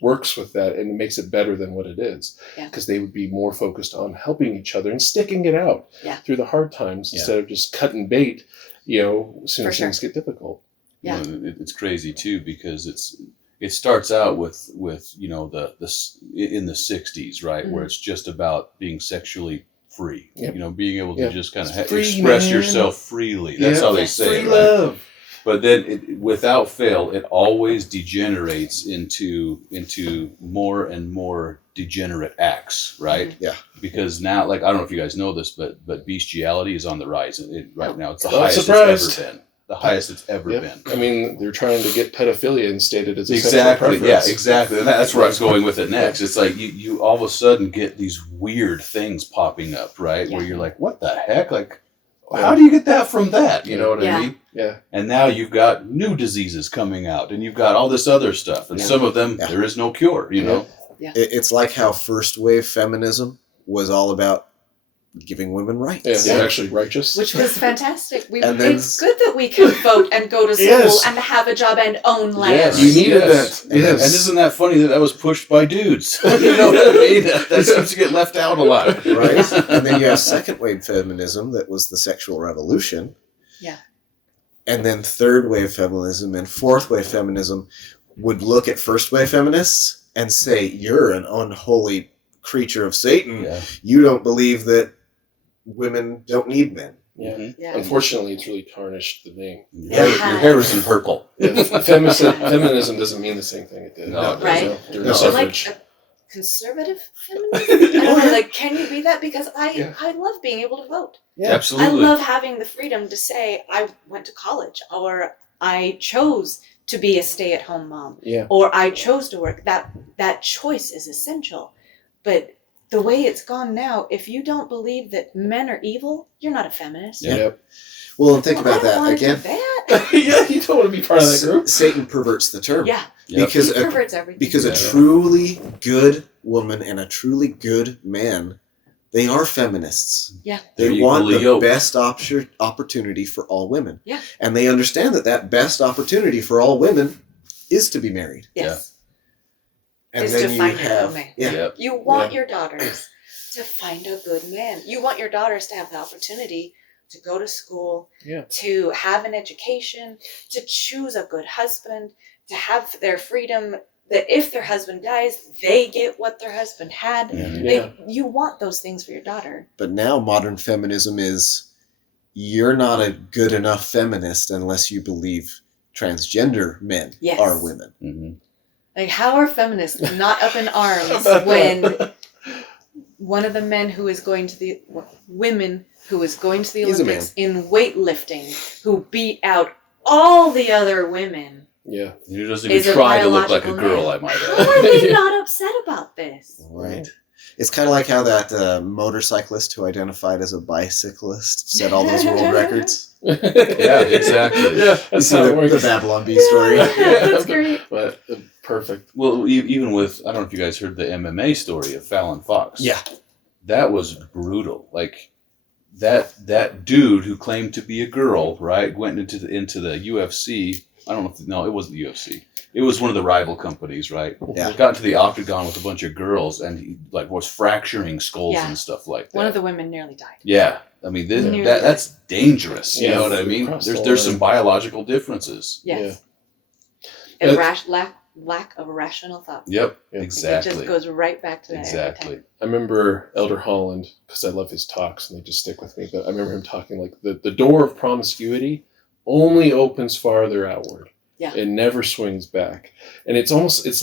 works with that, and it makes it better than what it is, because they would be more focused on helping each other and sticking it out through the hard times instead of just cutting bait, as soon as things get difficult. Yeah. It's crazy too, because it starts out with the in the 60s, right, where it's just about being sexually free, being able to just kind of express yourself freely. That's how they say it, right? Love. But then, without fail, it always degenerates into more and more degenerate acts, right? Yeah. Because now, like, I don't know if you guys know this, but bestiality is on the rise. Right now, it's the highest it's ever been. The highest it's ever been. I mean, they're trying to get pedophilia instated as a sexual exactly. preference. Yeah, exactly. And that's where I was going with it next. It's like you all of a sudden get these weird things popping up, right? Where you're like, what the heck? Like, how do you get that from that? You know what I mean? Yeah. And now you've got new diseases coming out, and you've got all this other stuff, and some of them there is no cure. You know. Yeah. It's like how first wave feminism was all about giving women rights. Yeah, they're actually righteous. Which was fantastic. And then- It's good that we can vote and go to school Yes. and have a job and own land. Yes. You needed Yes. that. Yes. And isn't that funny that was pushed by dudes? You know what I mean? That seems to get left out a lot. Right? And then you have second wave feminism that was the sexual revolution. Yeah. And then third wave feminism and fourth wave feminism would look at first wave feminists and say, you're an unholy creature of Satan. Yeah. You don't believe that women don't need men. Yeah. Mhm. Yeah. Unfortunately, it's really tarnished the name. Your hair is in purple. Feminism doesn't mean the same thing it did. No, Right. During No. the Or like suffrage. a conservative feminism? I don't know, like, can you be that? Because I love being able to vote. Yeah. Absolutely. I love having the freedom to say I went to college, or I chose to be a stay-at-home mom, Yeah. or I chose to work. That choice is essential. But the way it's gone now, if you don't believe that men are evil, you're not a feminist. Yeah. Yep. Well, and think Well, about I don't that wanna do again. that. Yeah, you don't want to be part of that group. Satan perverts the term. Yeah, Yep. Because he perverts everything. Because a Yeah. truly good woman and a truly good man, they are feminists. Yeah. They They're want equally the yoked. best opportunity for all women. Yeah. And they understand that best opportunity for all women is to be married. Yes. And Is then to you find your have, own man. yeah, Yep. You want your daughters to find a good man. You want your daughters to have the opportunity to go to school, Yeah. to have an education, to choose a good husband, to have their freedom, that if their husband dies, they get what their husband had. Mhm. Yeah. You want those things for your daughter. but now modern feminism is you're not a good enough feminist unless you believe transgender men Yes. are women. Mhm. Like, how are feminists not up in arms About when that. one of the men who is going to the women who is going to the He's a Olympics in weightlifting, who beat out all the other women, Yeah. You doesn't is even a try to look like a biological girl, man. I might How add. are they Yeah. not upset about this? Right. It's kind of like how that motorcyclist who identified as a bicyclist set all those world records. Yeah, exactly. Yeah, You that's see how it the works. Babylon Bee story. Yeah, that's great. But perfect. Well, even with, I don't know if you guys heard the MMA story of Fallon Fox. Yeah. That was brutal. Like, that dude who claimed to be a girl, right, went into the UFC. I don't know if, no, it wasn't the UFC. It was one of the rival companies, right? Yeah. Got into the octagon with a bunch of girls, and he like was fracturing skulls Yeah. and stuff like that. One of the women nearly died. Yeah, I mean Yeah. that's dangerous. You Yeah. know what I mean? Across the There's some line. biological differences. Yes. Yeah. Lack of rational thought. Yep, Yeah. It exactly. just goes right back to that. every Exactly. time. I remember Elder Holland, because I love his talks and they just stick with me, but I remember him talking like the door of promiscuity only opens farther outward. Yeah. It never swings back. And it's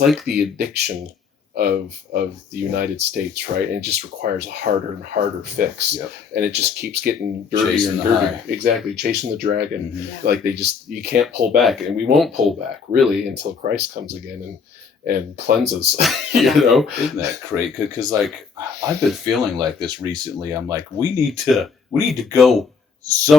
like the addiction of the United States, right? And it just requires a harder and harder fix. Yep. And it just keeps getting dirtier Chasing and the dirtier. high. Exactly. Chasing the dragon. Mhm. Yeah. Like you can't pull back. And we won't pull back really until Christ comes again and cleanses, you Yeah. know? Isn't that great? Because like I've been feeling like this recently. I'm like, we need to go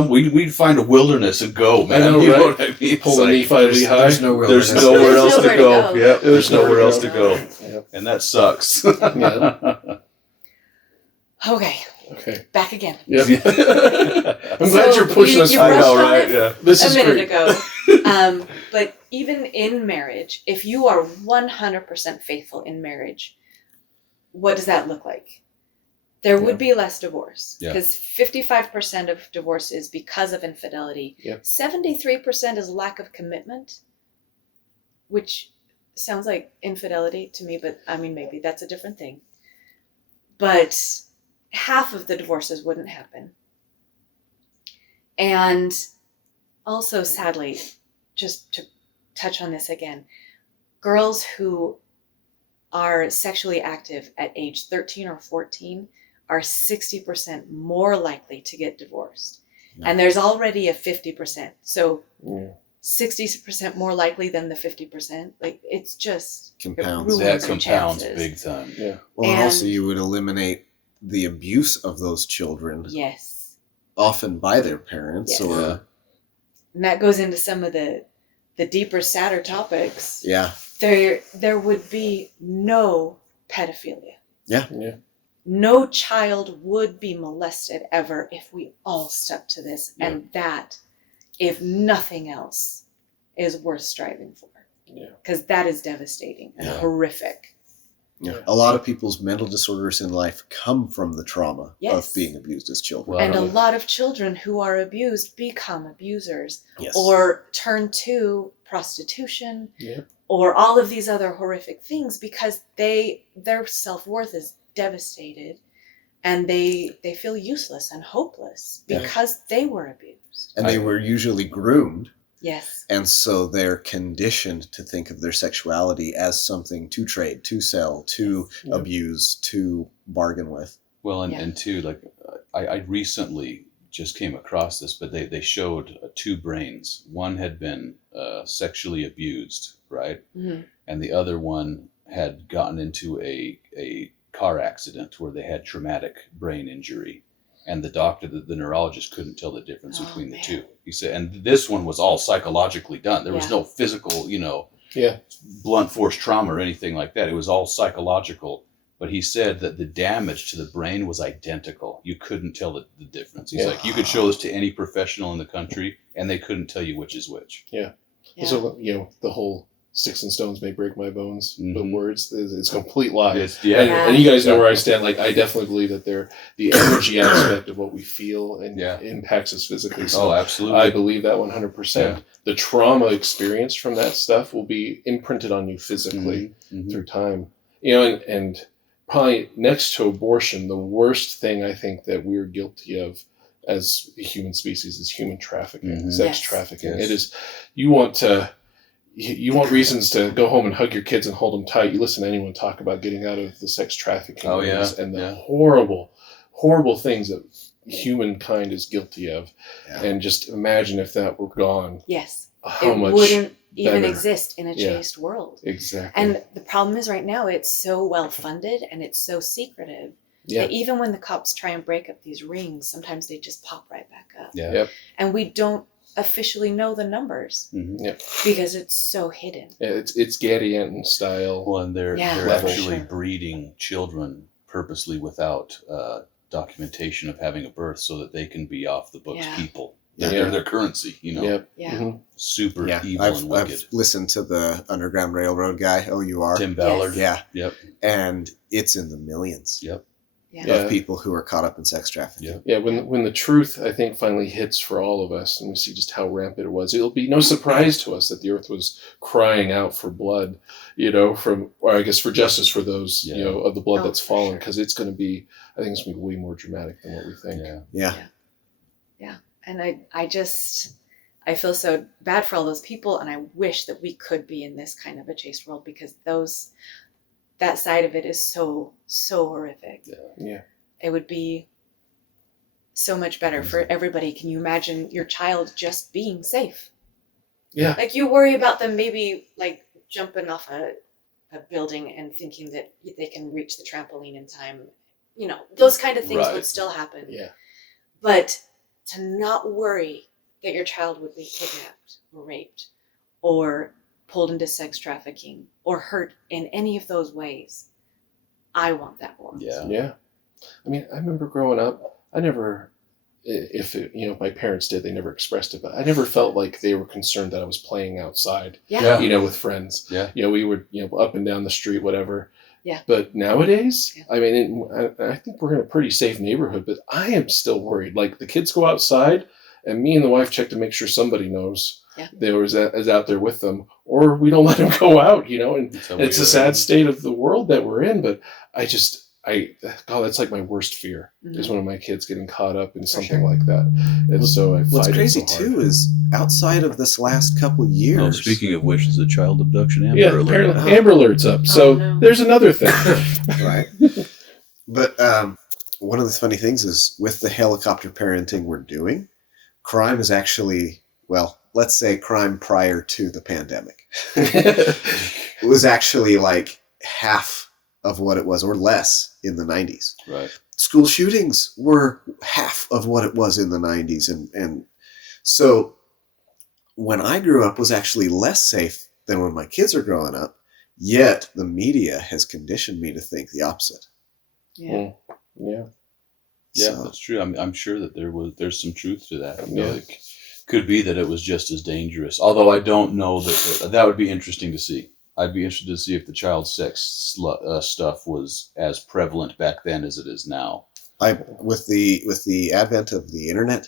we need to find a wilderness and go, man. I know, You know right? what I mean? Pull It's the like, Nephi Lehi. There's no wilderness. there's nowhere else to nowhere to go. go. Yep, there's nowhere else to go, Yep. and that sucks. Yeah. Okay, Okay. back again. Yep. I'm So glad you're pushing us. you I know, brushed on right? it Yeah. This a is minute great. ago. But even in marriage, if you are 100% faithful in marriage, what does that look like? There would be less divorce, Yeah. because 55% of divorce is because of infidelity. Yep. 73% is lack of commitment, which sounds like infidelity to me, but I mean, maybe that's a different thing. But half of the divorces wouldn't happen. And also, sadly, just to touch on this again, girls who are sexually active at age 13 or 14 are 60% more likely to get divorced. Yeah. And there's already a 50%. So Yeah. 60% more likely than the 50%. Like, it's just Compounds. It That ruins your compounds chances. big time. Yeah. Well, and also And- you would eliminate the abuse of those children, Yes. often by their parents, Yes. or Yeah. And that goes into some of the deeper, sadder topics. yeah, There would be no pedophilia. Yeah. no child would be molested ever if we all stuck to this. Yeah. And that, if nothing else, is worth striving for. Yeah. Because that is devastating and Yeah. horrific. Yeah. Yeah. A lot of people's mental disorders in life come from the trauma Yes. of being abused as children. Well, And a lot of children who are abused become abusers Yes. or turn to prostitution Yeah. or all of these other horrific things because their self-worth is devastated and they feel useless and hopeless Yeah. because they were abused. And they were usually groomed. Yes. And so they're conditioned to think of their sexuality as something to trade, to sell, to Yeah. abuse, to bargain with. Well, Yeah. and too, like I recently just came across this, but they showed two brains. One had been sexually abused, right? Mhm. And the other one had gotten into a car accident where they had traumatic brain injury. And the doctor, the neurologist, couldn't tell the difference Oh, between the man. two. He said, and this one was all psychologically done. There was Yeah. no physical, Yeah. blunt force trauma or anything like that. It was all psychological. But he said that the damage to the brain was identical. You couldn't tell the difference. He's Yeah. like, you could show this to any professional in the country, and they couldn't tell you which is which. Yeah. So, the whole sticks and stones may break my bones, but Mhm. words, it's a complete lie. Yeah. And you guys know where I stand. Like, I definitely believe that the energy aspect of what we feel and Yeah. impacts us physically. So Oh, absolutely. I believe that 100%. The trauma experienced from that stuff will be imprinted on you physically Mhm. through time. And probably next to abortion, the worst thing I think that we're guilty of as a human species is human trafficking, Mhm. sex Yes. trafficking. Yes. It is, you want reasons to go home and hug your kids and hold them tight. You listen to anyone talk about getting out of the sex trafficking Oh, yeah. ways and the Yeah. horrible, horrible things that humankind is guilty of. Yeah. And just imagine if that were gone, Yes. how it much wouldn't even better. exist in a Yeah. chaste world. exactly. And the problem is right now it's so well funded and it's so secretive yeah, that even when the cops try and break up these rings, sometimes they just pop right back up. Yeah. Yep. And we don't officially know the numbers Mhm. because it's so hidden. it's Gaddy Anton style. Well, and they're Yeah, actually sure. breeding children purposely without documentation of having a birth so that they can be off the books Yeah. people. Yeah. They're their currency, Yep. Yeah. Mhm. super Yeah. evil and I've wicked. listened to the Underground Railroad guy, OUR. Tim Ballard. Yeah. Yep. And it's in the millions Yep. Yeah. Yeah. of people who are caught up in sex trafficking. Yeah. Yeah, when the truth, I think, finally hits for all of us, and we see just how rampant it was, it'll be no surprise to us that the earth was crying out for blood, for justice for those, Yeah. of the blood Oh, that's for fallen, sure. because it's going to be, I think it's going to be way more dramatic than what we think. Yeah. Yeah. And I feel so bad for all those people, and I wish that we could be in this kind of a chaste world because that side of it is so horrific. Yeah. It would be so much better for everybody. Can you imagine your child just being safe? Yeah. Like you worry about them maybe like jumping off a building and thinking that they can reach the trampoline in time. Those kind of things Right. would still happen. Yeah. But to not worry that your child would be kidnapped or raped or pulled into sex trafficking or hurt in any of those ways, I want that world. Yeah. Yeah. I mean, I remember growing up, I never, my parents did, they never expressed it, but I never felt like they were concerned that I was playing outside, Yeah. with friends. Yeah. We would, up and down the street, whatever. Yeah. But nowadays, Yeah. I mean, I think we're in a pretty safe neighborhood, but I am still worried. Like the kids go outside and me and the wife check to make sure somebody knows there is out there with them, or we don't let them go out, and it's a sad state of the world that we're in. But God, that's like my worst fear is one of my kids getting caught up in something sure. like that. And so I fight What's it crazy so hard. too is outside of this last couple years. Oh, speaking of which, is a child abduction Amber Yeah, Alert. apparently Amber Alert's up. So no. there's another thing. Right. But one of the funny things is with the helicopter parenting we're doing, crime is actually, well, let's say crime prior to the pandemic. It was actually like half of what it was or less in the 90s. Right. School shootings were half of what it was in the 90s. And so when I grew up was actually less safe than when my kids are growing up, yet the media has conditioned me to think the opposite. Yeah. Yeah. Yeah, So- that's true. I'm sure that there's some truth to that. You know, Yeah. it could be that it was just as dangerous. Although I don't know that would be interesting to see. I'd be interested to see if the child sex stuff was as prevalent back then as it is now. With the advent of the internet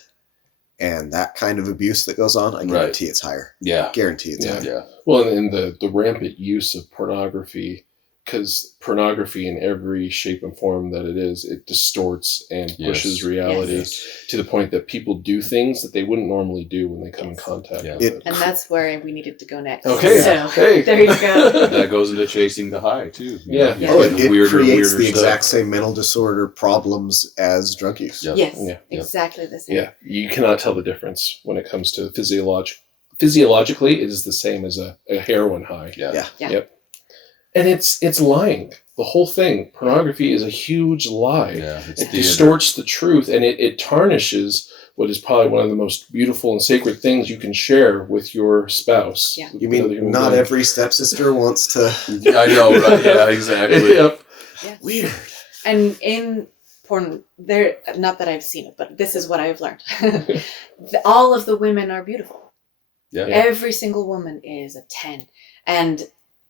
and that kind of abuse that goes on, I guarantee it's higher. Yeah. Guarantee it's higher. Yeah. Well, and the rampant use of pornography, because pornography in every shape and form that it is, it distorts and pushes reality to the point that people do things that they wouldn't normally do when they come in contact with it. And that's where we needed to go next. Okay. So Hey. there you go. That goes into chasing the high too. You Yeah. know, you Oh, get it weirder, creates weirder the stuff. exact same mental disorder problems as drug use. Yep. Yes, Yeah. exactly the same. Yeah, you cannot tell the difference when it comes to physiologically. It is the same as a heroin high. Yeah. Yep. And it's lying. The whole thing. Pornography is a huge lie. Yeah. It distorts the truth, and it tarnishes what is probably one of the most beautiful and sacred things you can share with your spouse. Yeah. You with other mean human not beings. every stepsister wants to? I know, right? Yeah, exactly. Yep. Yeah. Weird. And in porn, there, not that I've seen it, but this is what I've learned. All of the women are beautiful. Yeah. Every single woman is a 10. And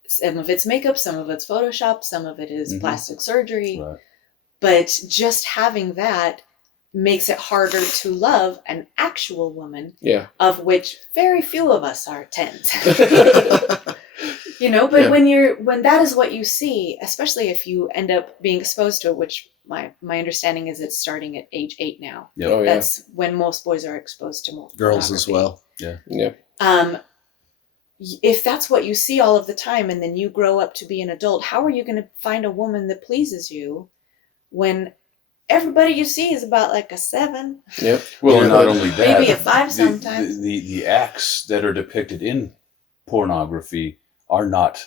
some of it's makeup, some of it's Photoshop, some of it is Mhm. plastic surgery. Right. But just having that makes it harder to love an actual woman, Yeah. of which very few of us are 10s. Yeah. But Yeah. when that is what you see, especially if you end up being exposed to it, which my understanding is it's starting at age 8 now. Yep. Oh yeah. That's when most boys are exposed to more Girls as well. Yeah. If that's what you see all of the time, and then you grow up to be an adult, how are you going to find a woman that pleases you when everybody you see is about like a 7? Yep. Well, Yeah, and not but- only that, Maybe a 5 sometimes. The acts that are depicted in pornography are not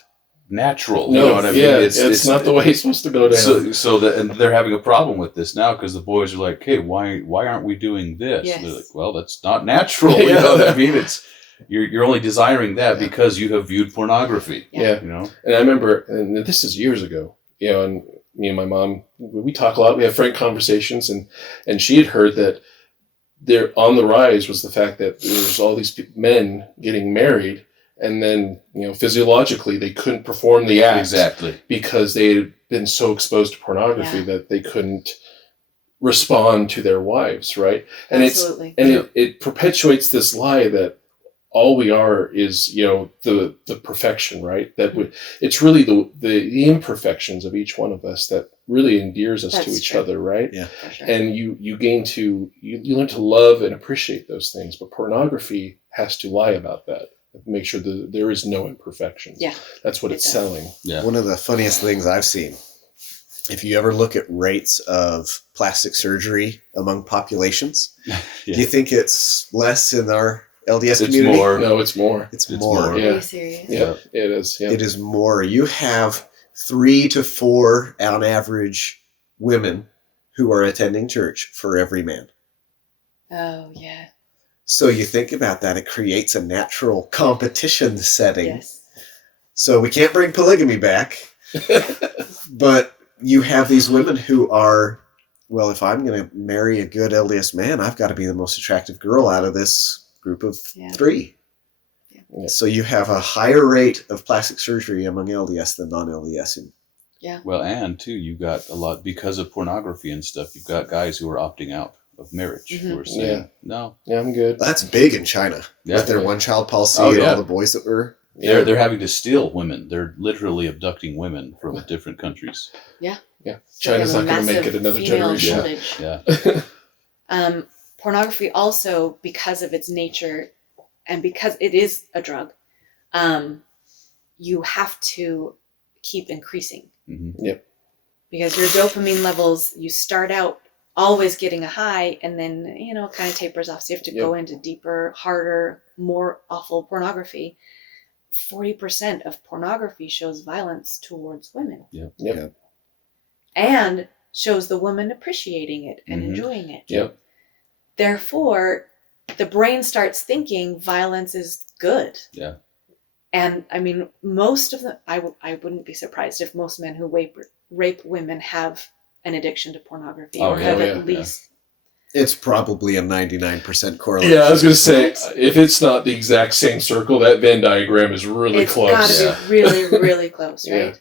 natural. No, You know what I mean? yeah, it's not the way it's supposed to go down. And they're having a problem with this now because the boys are like, "Hey, why aren't we doing this?" Yes. They're like, "Well, that's not natural." You Yeah. know what I mean? It's you're only desiring that because you have viewed pornography. Yeah. You know. And I remember, and this is years ago, and me and my mom, we talk a lot. We have frank conversations, and she had heard that there on the rise was the fact that there was all these men getting married, and then physiologically they couldn't perform the act Exactly. because they had been so exposed to pornography that they couldn't respond to their wives, right? And Absolutely. it perpetuates this lie that all we are is the perfection, right? That it's really the imperfections of each one of us that really endears us to That's each true. other, right? Yeah. For sure. And you learn to love and appreciate those things, but pornography has to lie about that. Make sure that there is no imperfection. Yeah. That's what It it's does. selling. Yeah. One of the funniest things I've seen, if you ever look at rates of plastic surgery among populations, Yeah. do you think it's less in our LDS It's community? more. No, it's more. It's It's more. more. Yeah. Are you serious? Yeah, it is. Yeah. It is more. You have 3 to 4 on average women who are attending church for every man. Oh, yeah. So you think about that, it creates a natural competition setting. Yes. So we can't bring polygamy back, but you have these women who are, well, if I'm going to marry a good LDS man, I've got to be the most attractive girl out of this group of 3. Yeah. So you have a higher rate of plastic surgery among LDS than non-LDS. Well, and too, you got a lot because of pornography and stuff. You've got guys who are opting out of marriage who are saying, "No, Yeah, I'm good. That's big in China with their one-child policy Oh, and yeah. all the boys that were. they're having to steal women. They're literally abducting women from different countries." Yeah. So they China's have not going to make massive it another female generation. shortage. Yeah. Pornography also, because of its nature and because it is a drug, you have to keep increasing. Mm-hmm. Because your dopamine levels, you start out always getting a high and then, it kind of tapers off. So you have to go into deeper, harder, more awful pornography. 40% of pornography shows violence towards women. Yep. And shows the woman appreciating it and Mhm. enjoying it. Yep. Therefore, the brain starts thinking violence is good. Yeah. And I mean, most of them, I wouldn't be surprised if most men who rape women have an addiction to pornography Oh, or yeah, have yeah, at least. It's probably a 99% correlation. Yeah, I was going to say, if it's not the exact same circle, that Venn diagram is really It's close. got to be really, really close, right? Yeah.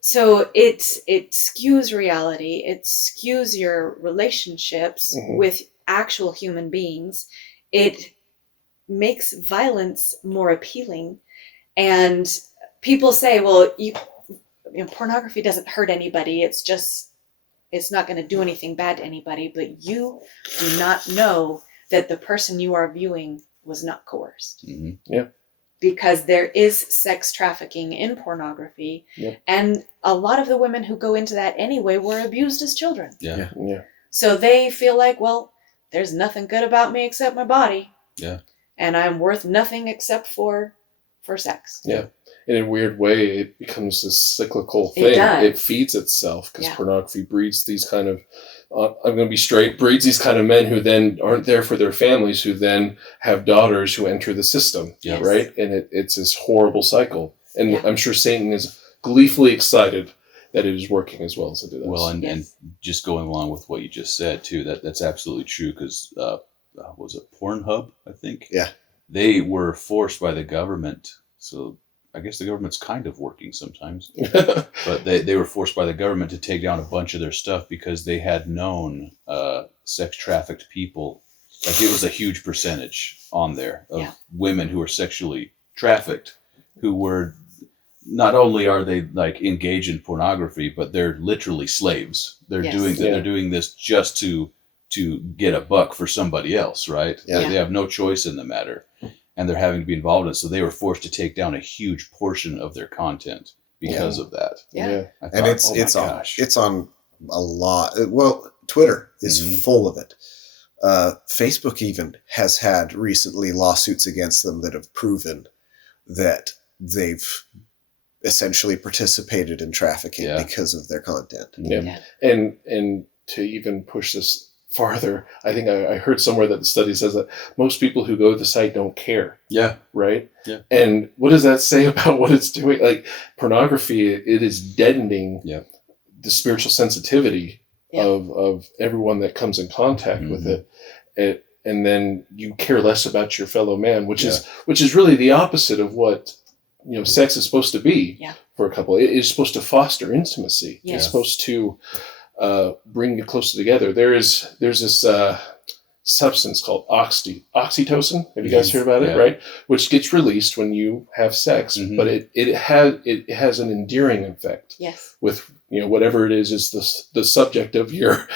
So it skews reality. It skews your relationships Mhm. with actual human beings. It makes violence more appealing. And people say, well, pornography doesn't hurt anybody. It's not going to do anything bad to anybody. But you do not know that the person you are viewing was not coerced. Mm-hmm. Yeah. Because there is sex trafficking in pornography. Yep. And a lot of the women who go into that anyway were abused as children. Yeah. So they feel like, well, there's nothing good about me except my body. Yeah. And I'm worth nothing except for sex. Yeah. In a weird way, it becomes this cyclical It thing. does. It feeds itself because Yeah. pornography breeds these kind of, I'm going to be straight, breeds these kind of men who then aren't there for their families, who then have daughters who enter the system, Yes. right? And it's this horrible cycle. And Yeah. I'm sure Satan is gleefully excited that it is working as well as it does. Well, and Yes. just going along with what you just said too, that's absolutely true. Because was it Pornhub? I think. Yeah. They were forced by the government. So I guess the government's kind of working sometimes. But they were forced by the government to take down a bunch of their stuff because they had known sex trafficked people. Like it was a huge percentage on there of women who were sexually trafficked, who were not only are they like engaged in pornography, but they're literally slaves. They're Yes. they're doing this just to get a buck for somebody else, right? Yeah. They have no choice in the matter. And they're having to be involved in it. So they were forced to take down a huge portion of their content because of that. Yeah. I thought, And it's on a lot. Well, Twitter is full of it. Facebook even has had recently lawsuits against them that have proven that they've essentially participated in trafficking because of their content. Yeah. And to even push this farther, I think I heard somewhere that the study says that most people who go to the site don't care. Yeah. Right? Yeah. And what does that say about what it's doing? Like pornography, it is deadening the spiritual sensitivity of everyone that comes in contact with it. And then you care less about your fellow man, which is really the opposite of what sex is supposed to be for a couple. It is supposed to foster intimacy. Yes. It's supposed to bring you closer together. There's this substance called oxytocin. Have you guys heard about it? Right, which gets released when you have sex, but it has an endearing effect. Yes. With whatever it is the subject of your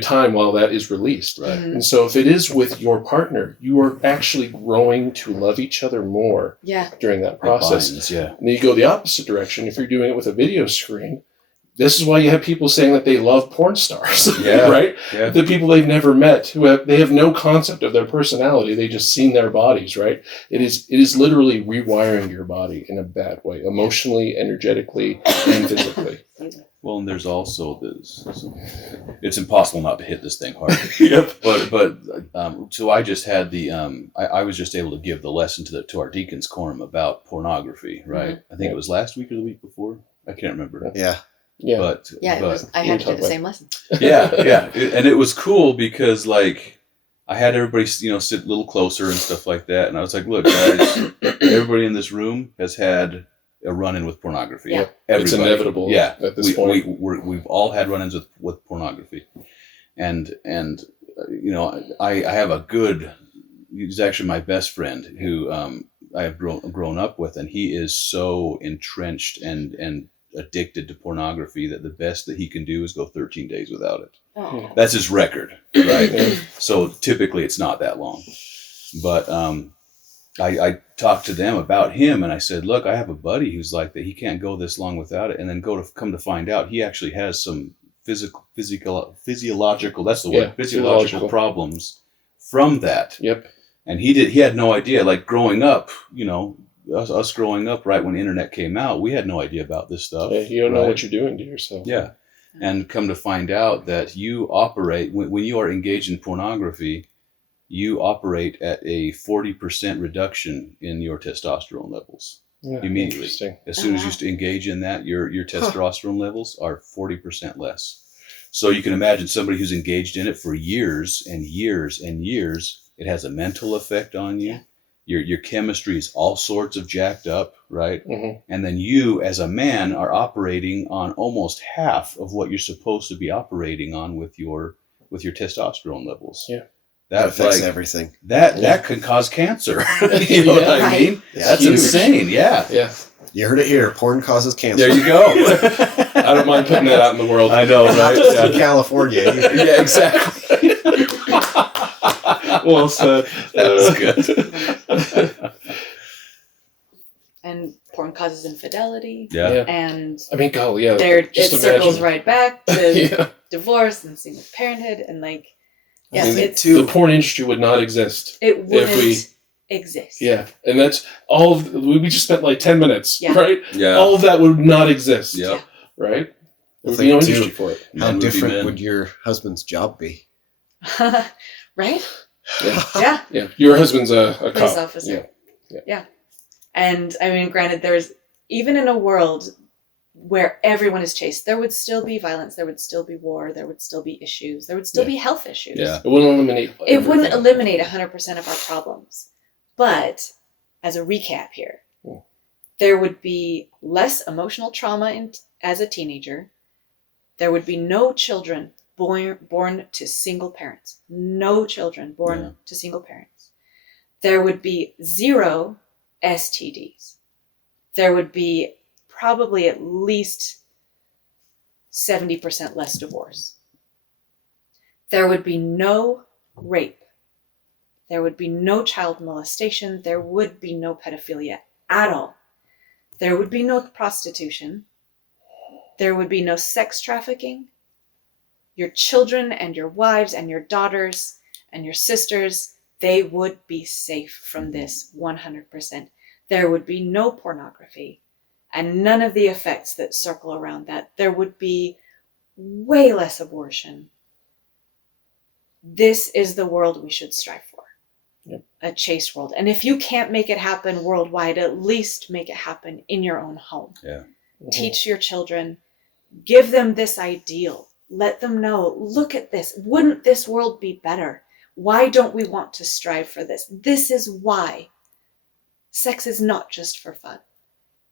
time while that is released. Right. And so if it is with your partner, you are actually growing to love each other more. Yeah. During that process. Binds, And then you go the opposite direction. If you're doing it with a video screen, this is why you have people saying that they love porn stars, right? Yeah. The people they've never met, they have no concept of their personality. They just seen their bodies, right? It is literally rewiring your body in a bad way, emotionally, energetically, and physically. Well, and there's also this. It's impossible not to hit this thing hard. Yep. But so I just had the I was just able to give the lesson to our deacons quorum about pornography, right? I think it was last week or the week before. I can't remember. Yeah. Yeah. But Yeah, I had to do the same lesson. Yeah. And it was cool because like I had everybody sit a little closer and stuff like that, and I was like, look, guys, everybody in this room has had a run-in with pornography. Yeah. It's inevitable. Yeah. At this point, We've all had run-ins with pornography, and I have a good. He's actually my best friend who I have grown up with, and he is so entrenched and addicted to pornography that the best that he can do is go 13 days without it. Oh. That's his record, right? So typically it's not that long. But I talked to them about him, and I said, look, I have a buddy who's like that. He can't go this long without it. And then come to find out, he actually has some physiological, that's the word, physiological problems from that. Yep. And he had no idea, like growing up, us growing up right when the internet came out, we had no idea about this stuff. Yeah, you don't know what you're doing to yourself. Yeah. And come to find out that you operate, when you are engaged in pornography, you operate at a 40% reduction in your testosterone levels. Yeah, immediately. As soon as you engage in that, your testosterone levels are 40% less. So you can imagine somebody who's engaged in it for years and years and years. It has a mental effect on you. Your chemistry is all sorts of jacked up, right? Mm-hmm. And then you, as a man, are operating on almost half of what you're supposed to be operating on with your testosterone levels. Yeah. That affects everything. That can cause cancer. You know what I mean? Yeah. That's Huge. insane. Yeah. Yeah. You heard it here. Porn causes cancer. There you go. I don't mind putting that out in the world. I know, right? In California. Yeah, exactly. Well said. That's good. And porn causes infidelity. Yeah. And I mean, golly, yeah. it just circles imagine. right back to Yeah. divorce and single parenthood, and like, I yeah, think it's too. The porn industry would not exist. it wouldn't we- exist. Yeah. And that's all of, we just spent like 10 minutes, Yeah. right? Yeah. All of that would not exist. Yeah. Right? There would Think be no too, industry for it. How Men would be different men. would your husband's job be? Right? Yeah. Yeah. Yeah. Your husband's a Police cop. officer. Yeah. And I mean, granted, there's even in a world where everyone is chased, there would still be violence, there would still be war, there would still be issues, there would still be health issues. Yeah. It wouldn't eliminate It wouldn't everything. eliminate 100% of our problems. But as a recap here, Yeah. there would be less emotional trauma as a teenager. There would be no children born to single parents. No children born to single parents. There would be 0 STDs. There would be probably at least 70% less divorce. There would be no rape. There would be no child molestation. There would be no pedophilia at all. There would be no prostitution. There would be no sex trafficking. Your children and your wives and your daughters and your sisters, they would be safe from this 100%. There would be no pornography and none of the effects that circle around that. There would be way less abortion. This is the world we should strive for. Yep. A chaste world. And if you can't make it happen worldwide, at least make it happen in your own home. Yeah. Mhm. Teach your children. Give them this ideal. Let them know, look at this. Wouldn't this world be better? Why don't we want to strive for this? This is why. Sex is not just for fun.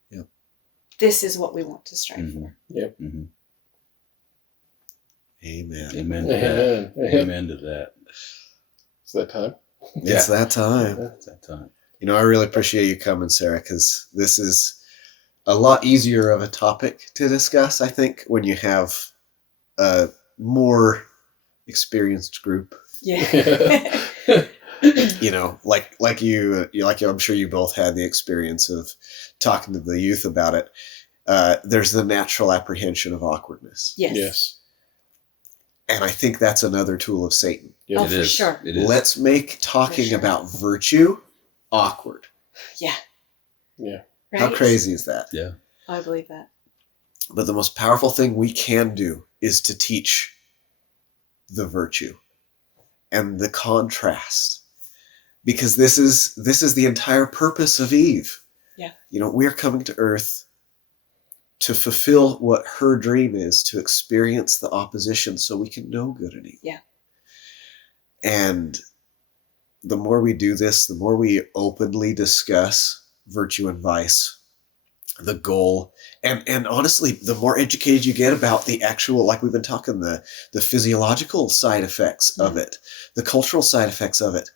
Yep. This is what we want to strive for. Yep. Mm-hmm. Amen. Amen to that. Amen. Amen to that. It's that time. It's that time. It's that time. You know, I really appreciate you coming, Sarah, because this is a lot easier of a topic to discuss, I think, when you have a more experienced group. Yeah. You know, like I'm sure you both had the experience of talking to the youth about it. There's the natural apprehension of awkwardness. Yes. Yes. And I think that's another tool of Satan. Yep. Oh, It for is. sure. It is. Let's make talking sure. about virtue awkward. Yeah. Yeah. Right? How crazy is that? Yeah. I believe that. But the most powerful thing we can do is to teach the virtue and the contrast. Because this is the entire purpose of Eve. Yeah. You know, we're coming to earth to fulfill what her dream is, to experience the opposition so we can know good and evil. Yeah. And the more we do this, the more we openly discuss virtue and vice, the goal, and honestly, the more educated you get about the actual, like we've been talking, the physiological side effects of it, the cultural side effects of it.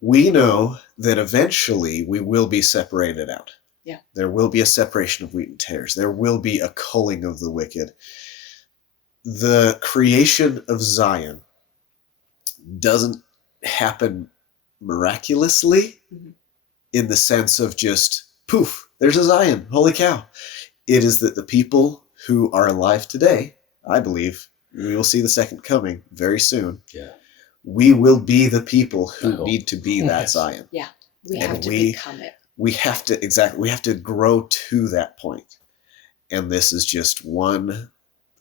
We know that eventually we will be separated out. Yeah. There will be a separation of wheat and tares. There will be a culling of the wicked. The creation of Zion doesn't happen miraculously in the sense of just, poof, there's a Zion, holy cow. It is that the people who are alive today, I believe, we will see the second coming very soon. Yeah. We will be the people I who hope. need to be that Yes. Zion. We And have to we- become it. We have to grow to that point. And this is just one,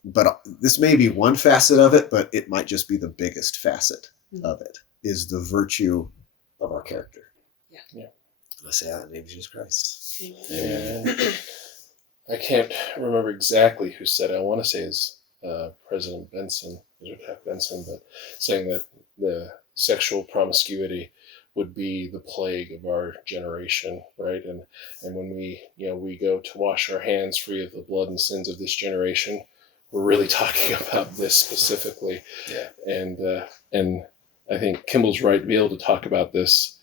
but this may be one facet of it, but it might just be the biggest facet of it, is the virtue of our character. Yeah. Yeah. And I say that in the name of Jesus Christ. And I can't remember exactly who said it. I want to say is President Benson, but saying that the sexual promiscuity would be the plague of our generation, right? And when we go to wash our hands free of the blood and sins of this generation, we're really talking about this specifically. Yeah. And I think Kimball's right to be able to talk about this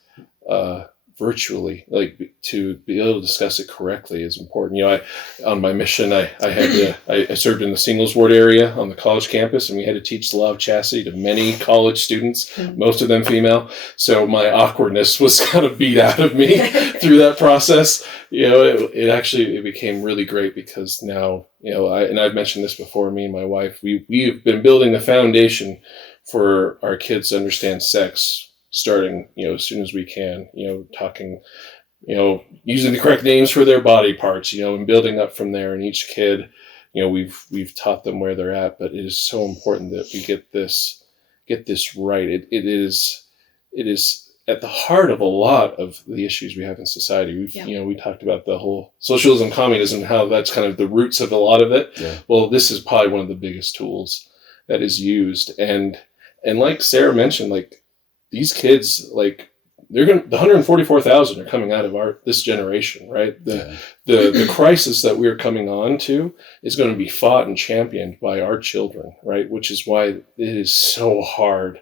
virtually, like to be able to discuss it correctly is important. On my mission, I served in the singles ward area on the college campus, and we had to teach the law of chastity to many college students, most of them female. So my awkwardness was kind of beat out of me through that process. It became really great because now, I've mentioned this before, me and my wife, we've been building the foundation for our kids to understand sex starting, as soon as we can, talking, using the correct names for their body parts, and building up from there. And each kid, we've taught them where they're at, but it is so important that we get this right. It is at the heart of a lot of the issues we have in society. We talked about the whole socialism, communism, how that's kind of the roots of a lot of it. Yeah. Well, this is probably one of the biggest tools that is used. And like Sarah mentioned, like, these kids, like, the 144,000 are coming out of this generation, right? The crisis that we're coming on to is going to be fought and championed by our children, right? Which is why it is so hard,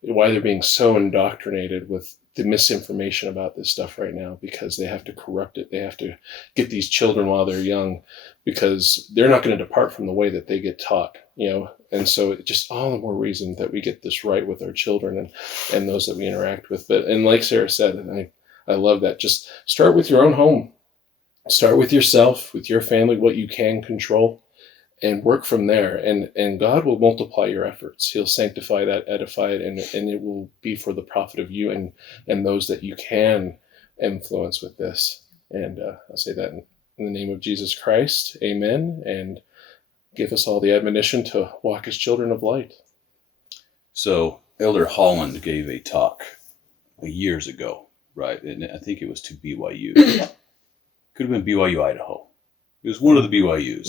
why they're being so indoctrinated with the misinformation about this stuff right now, because they have to corrupt it. They have to get these children while they're young, because they're not going to depart from the way that they get taught, And so it's just all the more reason that we get this right with our children and those that we interact with. And like Sarah said, and I love that, just start with your own home. Start with yourself, with your family, what you can control, and work from there. And God will multiply your efforts. He'll sanctify that, edify it, and it will be for the profit of you and those that you can influence with this. And I'll say that in the name of Jesus Christ. Amen. And give us all the admonition to walk as children of light. So Elder Holland gave a talk years ago, right? And I think it was to BYU. Could have been BYU, Idaho. It was one of the BYUs.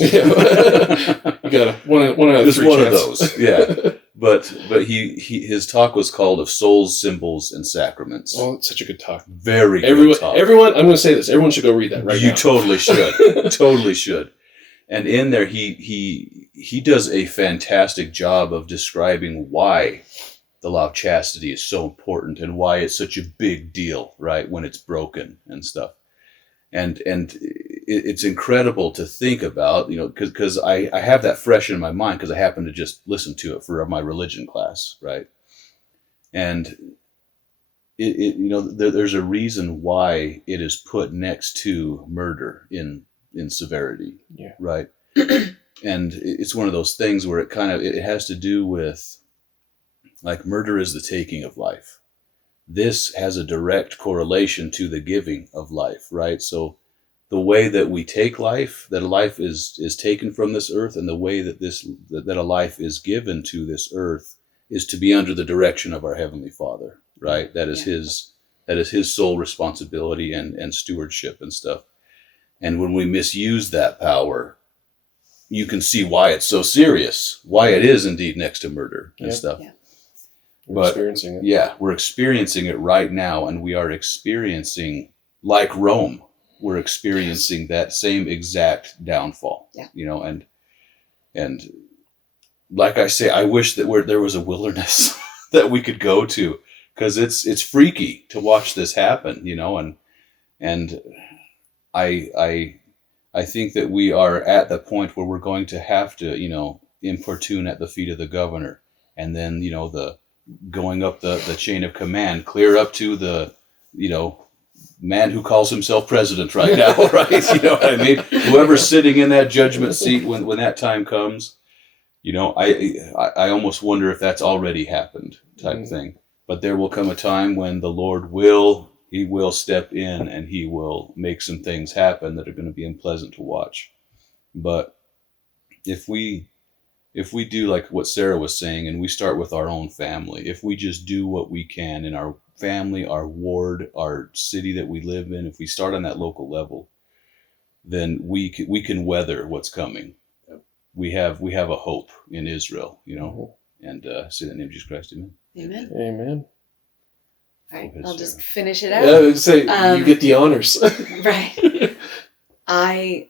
You got one out of Just three one chances. of those, yeah. But his talk was called "Of Souls, Symbols, and Sacraments." Oh, it's such a good talk. Very good talk. Everyone, I'm going to say this. Everyone should go read that right now. You totally should. Totally should. And in there, he does a fantastic job of describing why the law of chastity is so important and why it's such a big deal, right, when it's broken and stuff. And it's incredible to think about, because I have that fresh in my mind because I happened to just listen to it for my religion class, right? And there's a reason why it is put next to murder in severity, yeah, right? And it's one of those things where it has to do with, like, murder is the taking of life. This has a direct correlation to the giving of life, right? So the way that we take life, that a life is taken from this earth, and the way that a life is given to this earth is to be under the direction of our Heavenly Father, right? That is his sole responsibility and stewardship and stuff. And when we misuse that power, you can see why it's so serious, why it is indeed next to murder and stuff. Yeah. We're experiencing it. Yeah, we're experiencing it right now, and we are experiencing, like Rome, we're experiencing that same exact downfall. Yeah. And like I say, I wish that there was a wilderness that we could go to, because it's freaky to watch this happen, and I think that we are at the point where we're going to have to, importune at the feet of the governor, and then, the going up the chain of command, clear up to the, man who calls himself president right now, right? You know what I mean? Whoever's sitting in that judgment seat when that time comes, I almost wonder if that's already happened type thing. But there will come a time when the Lord will step in, and he will make some things happen that are going to be unpleasant to watch. But if we do like what Sarah was saying, and we start with our own family, if we just do what we can in our family, our ward, our city that we live in, if we start on that local level, then we can weather what's coming. we have a hope in Israel, you know, and say that in the name of Jesus Christ, amen. Amen. Amen. All right, Go ahead, I'll just Sarah. finish it Yeah, out. I would say you get the honors. Right. I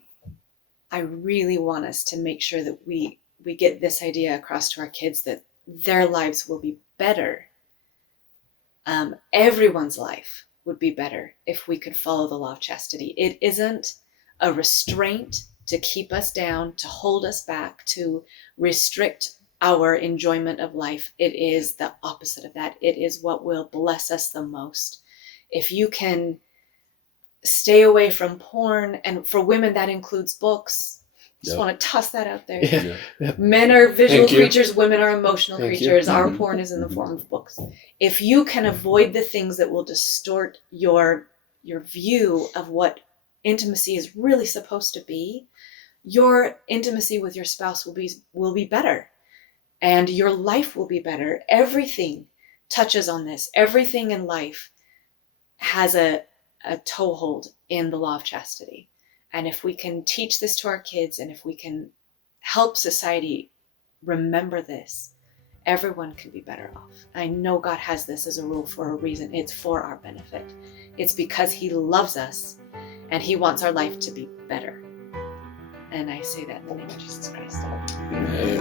really want us to make sure that we get this idea across to our kids that their lives will be better. Everyone's life would be better if we could follow the law of chastity. It isn't a restraint to keep us down, to hold us back, to restrict our enjoyment of life. It is the opposite of that. It is what will bless us the most. If you can stay away from porn, and for women that includes books. Just want to toss that out there. Yeah. Men are visual Thank you. creatures, women are emotional Thank you. creatures. Our porn is in the form of books. If you can avoid the things that will distort your view of what intimacy is really supposed to be, your intimacy with your spouse will be better, and your life will be better. Everything touches on this. Everything in life has a toehold in the law of chastity. And if we can teach this to our kids, and if we can help society remember this, everyone can be better off. I know God has this as a rule for a reason. It's for our benefit. It's because he loves us and he wants our life to be better. And I say that in the name of Jesus Christ. Amen.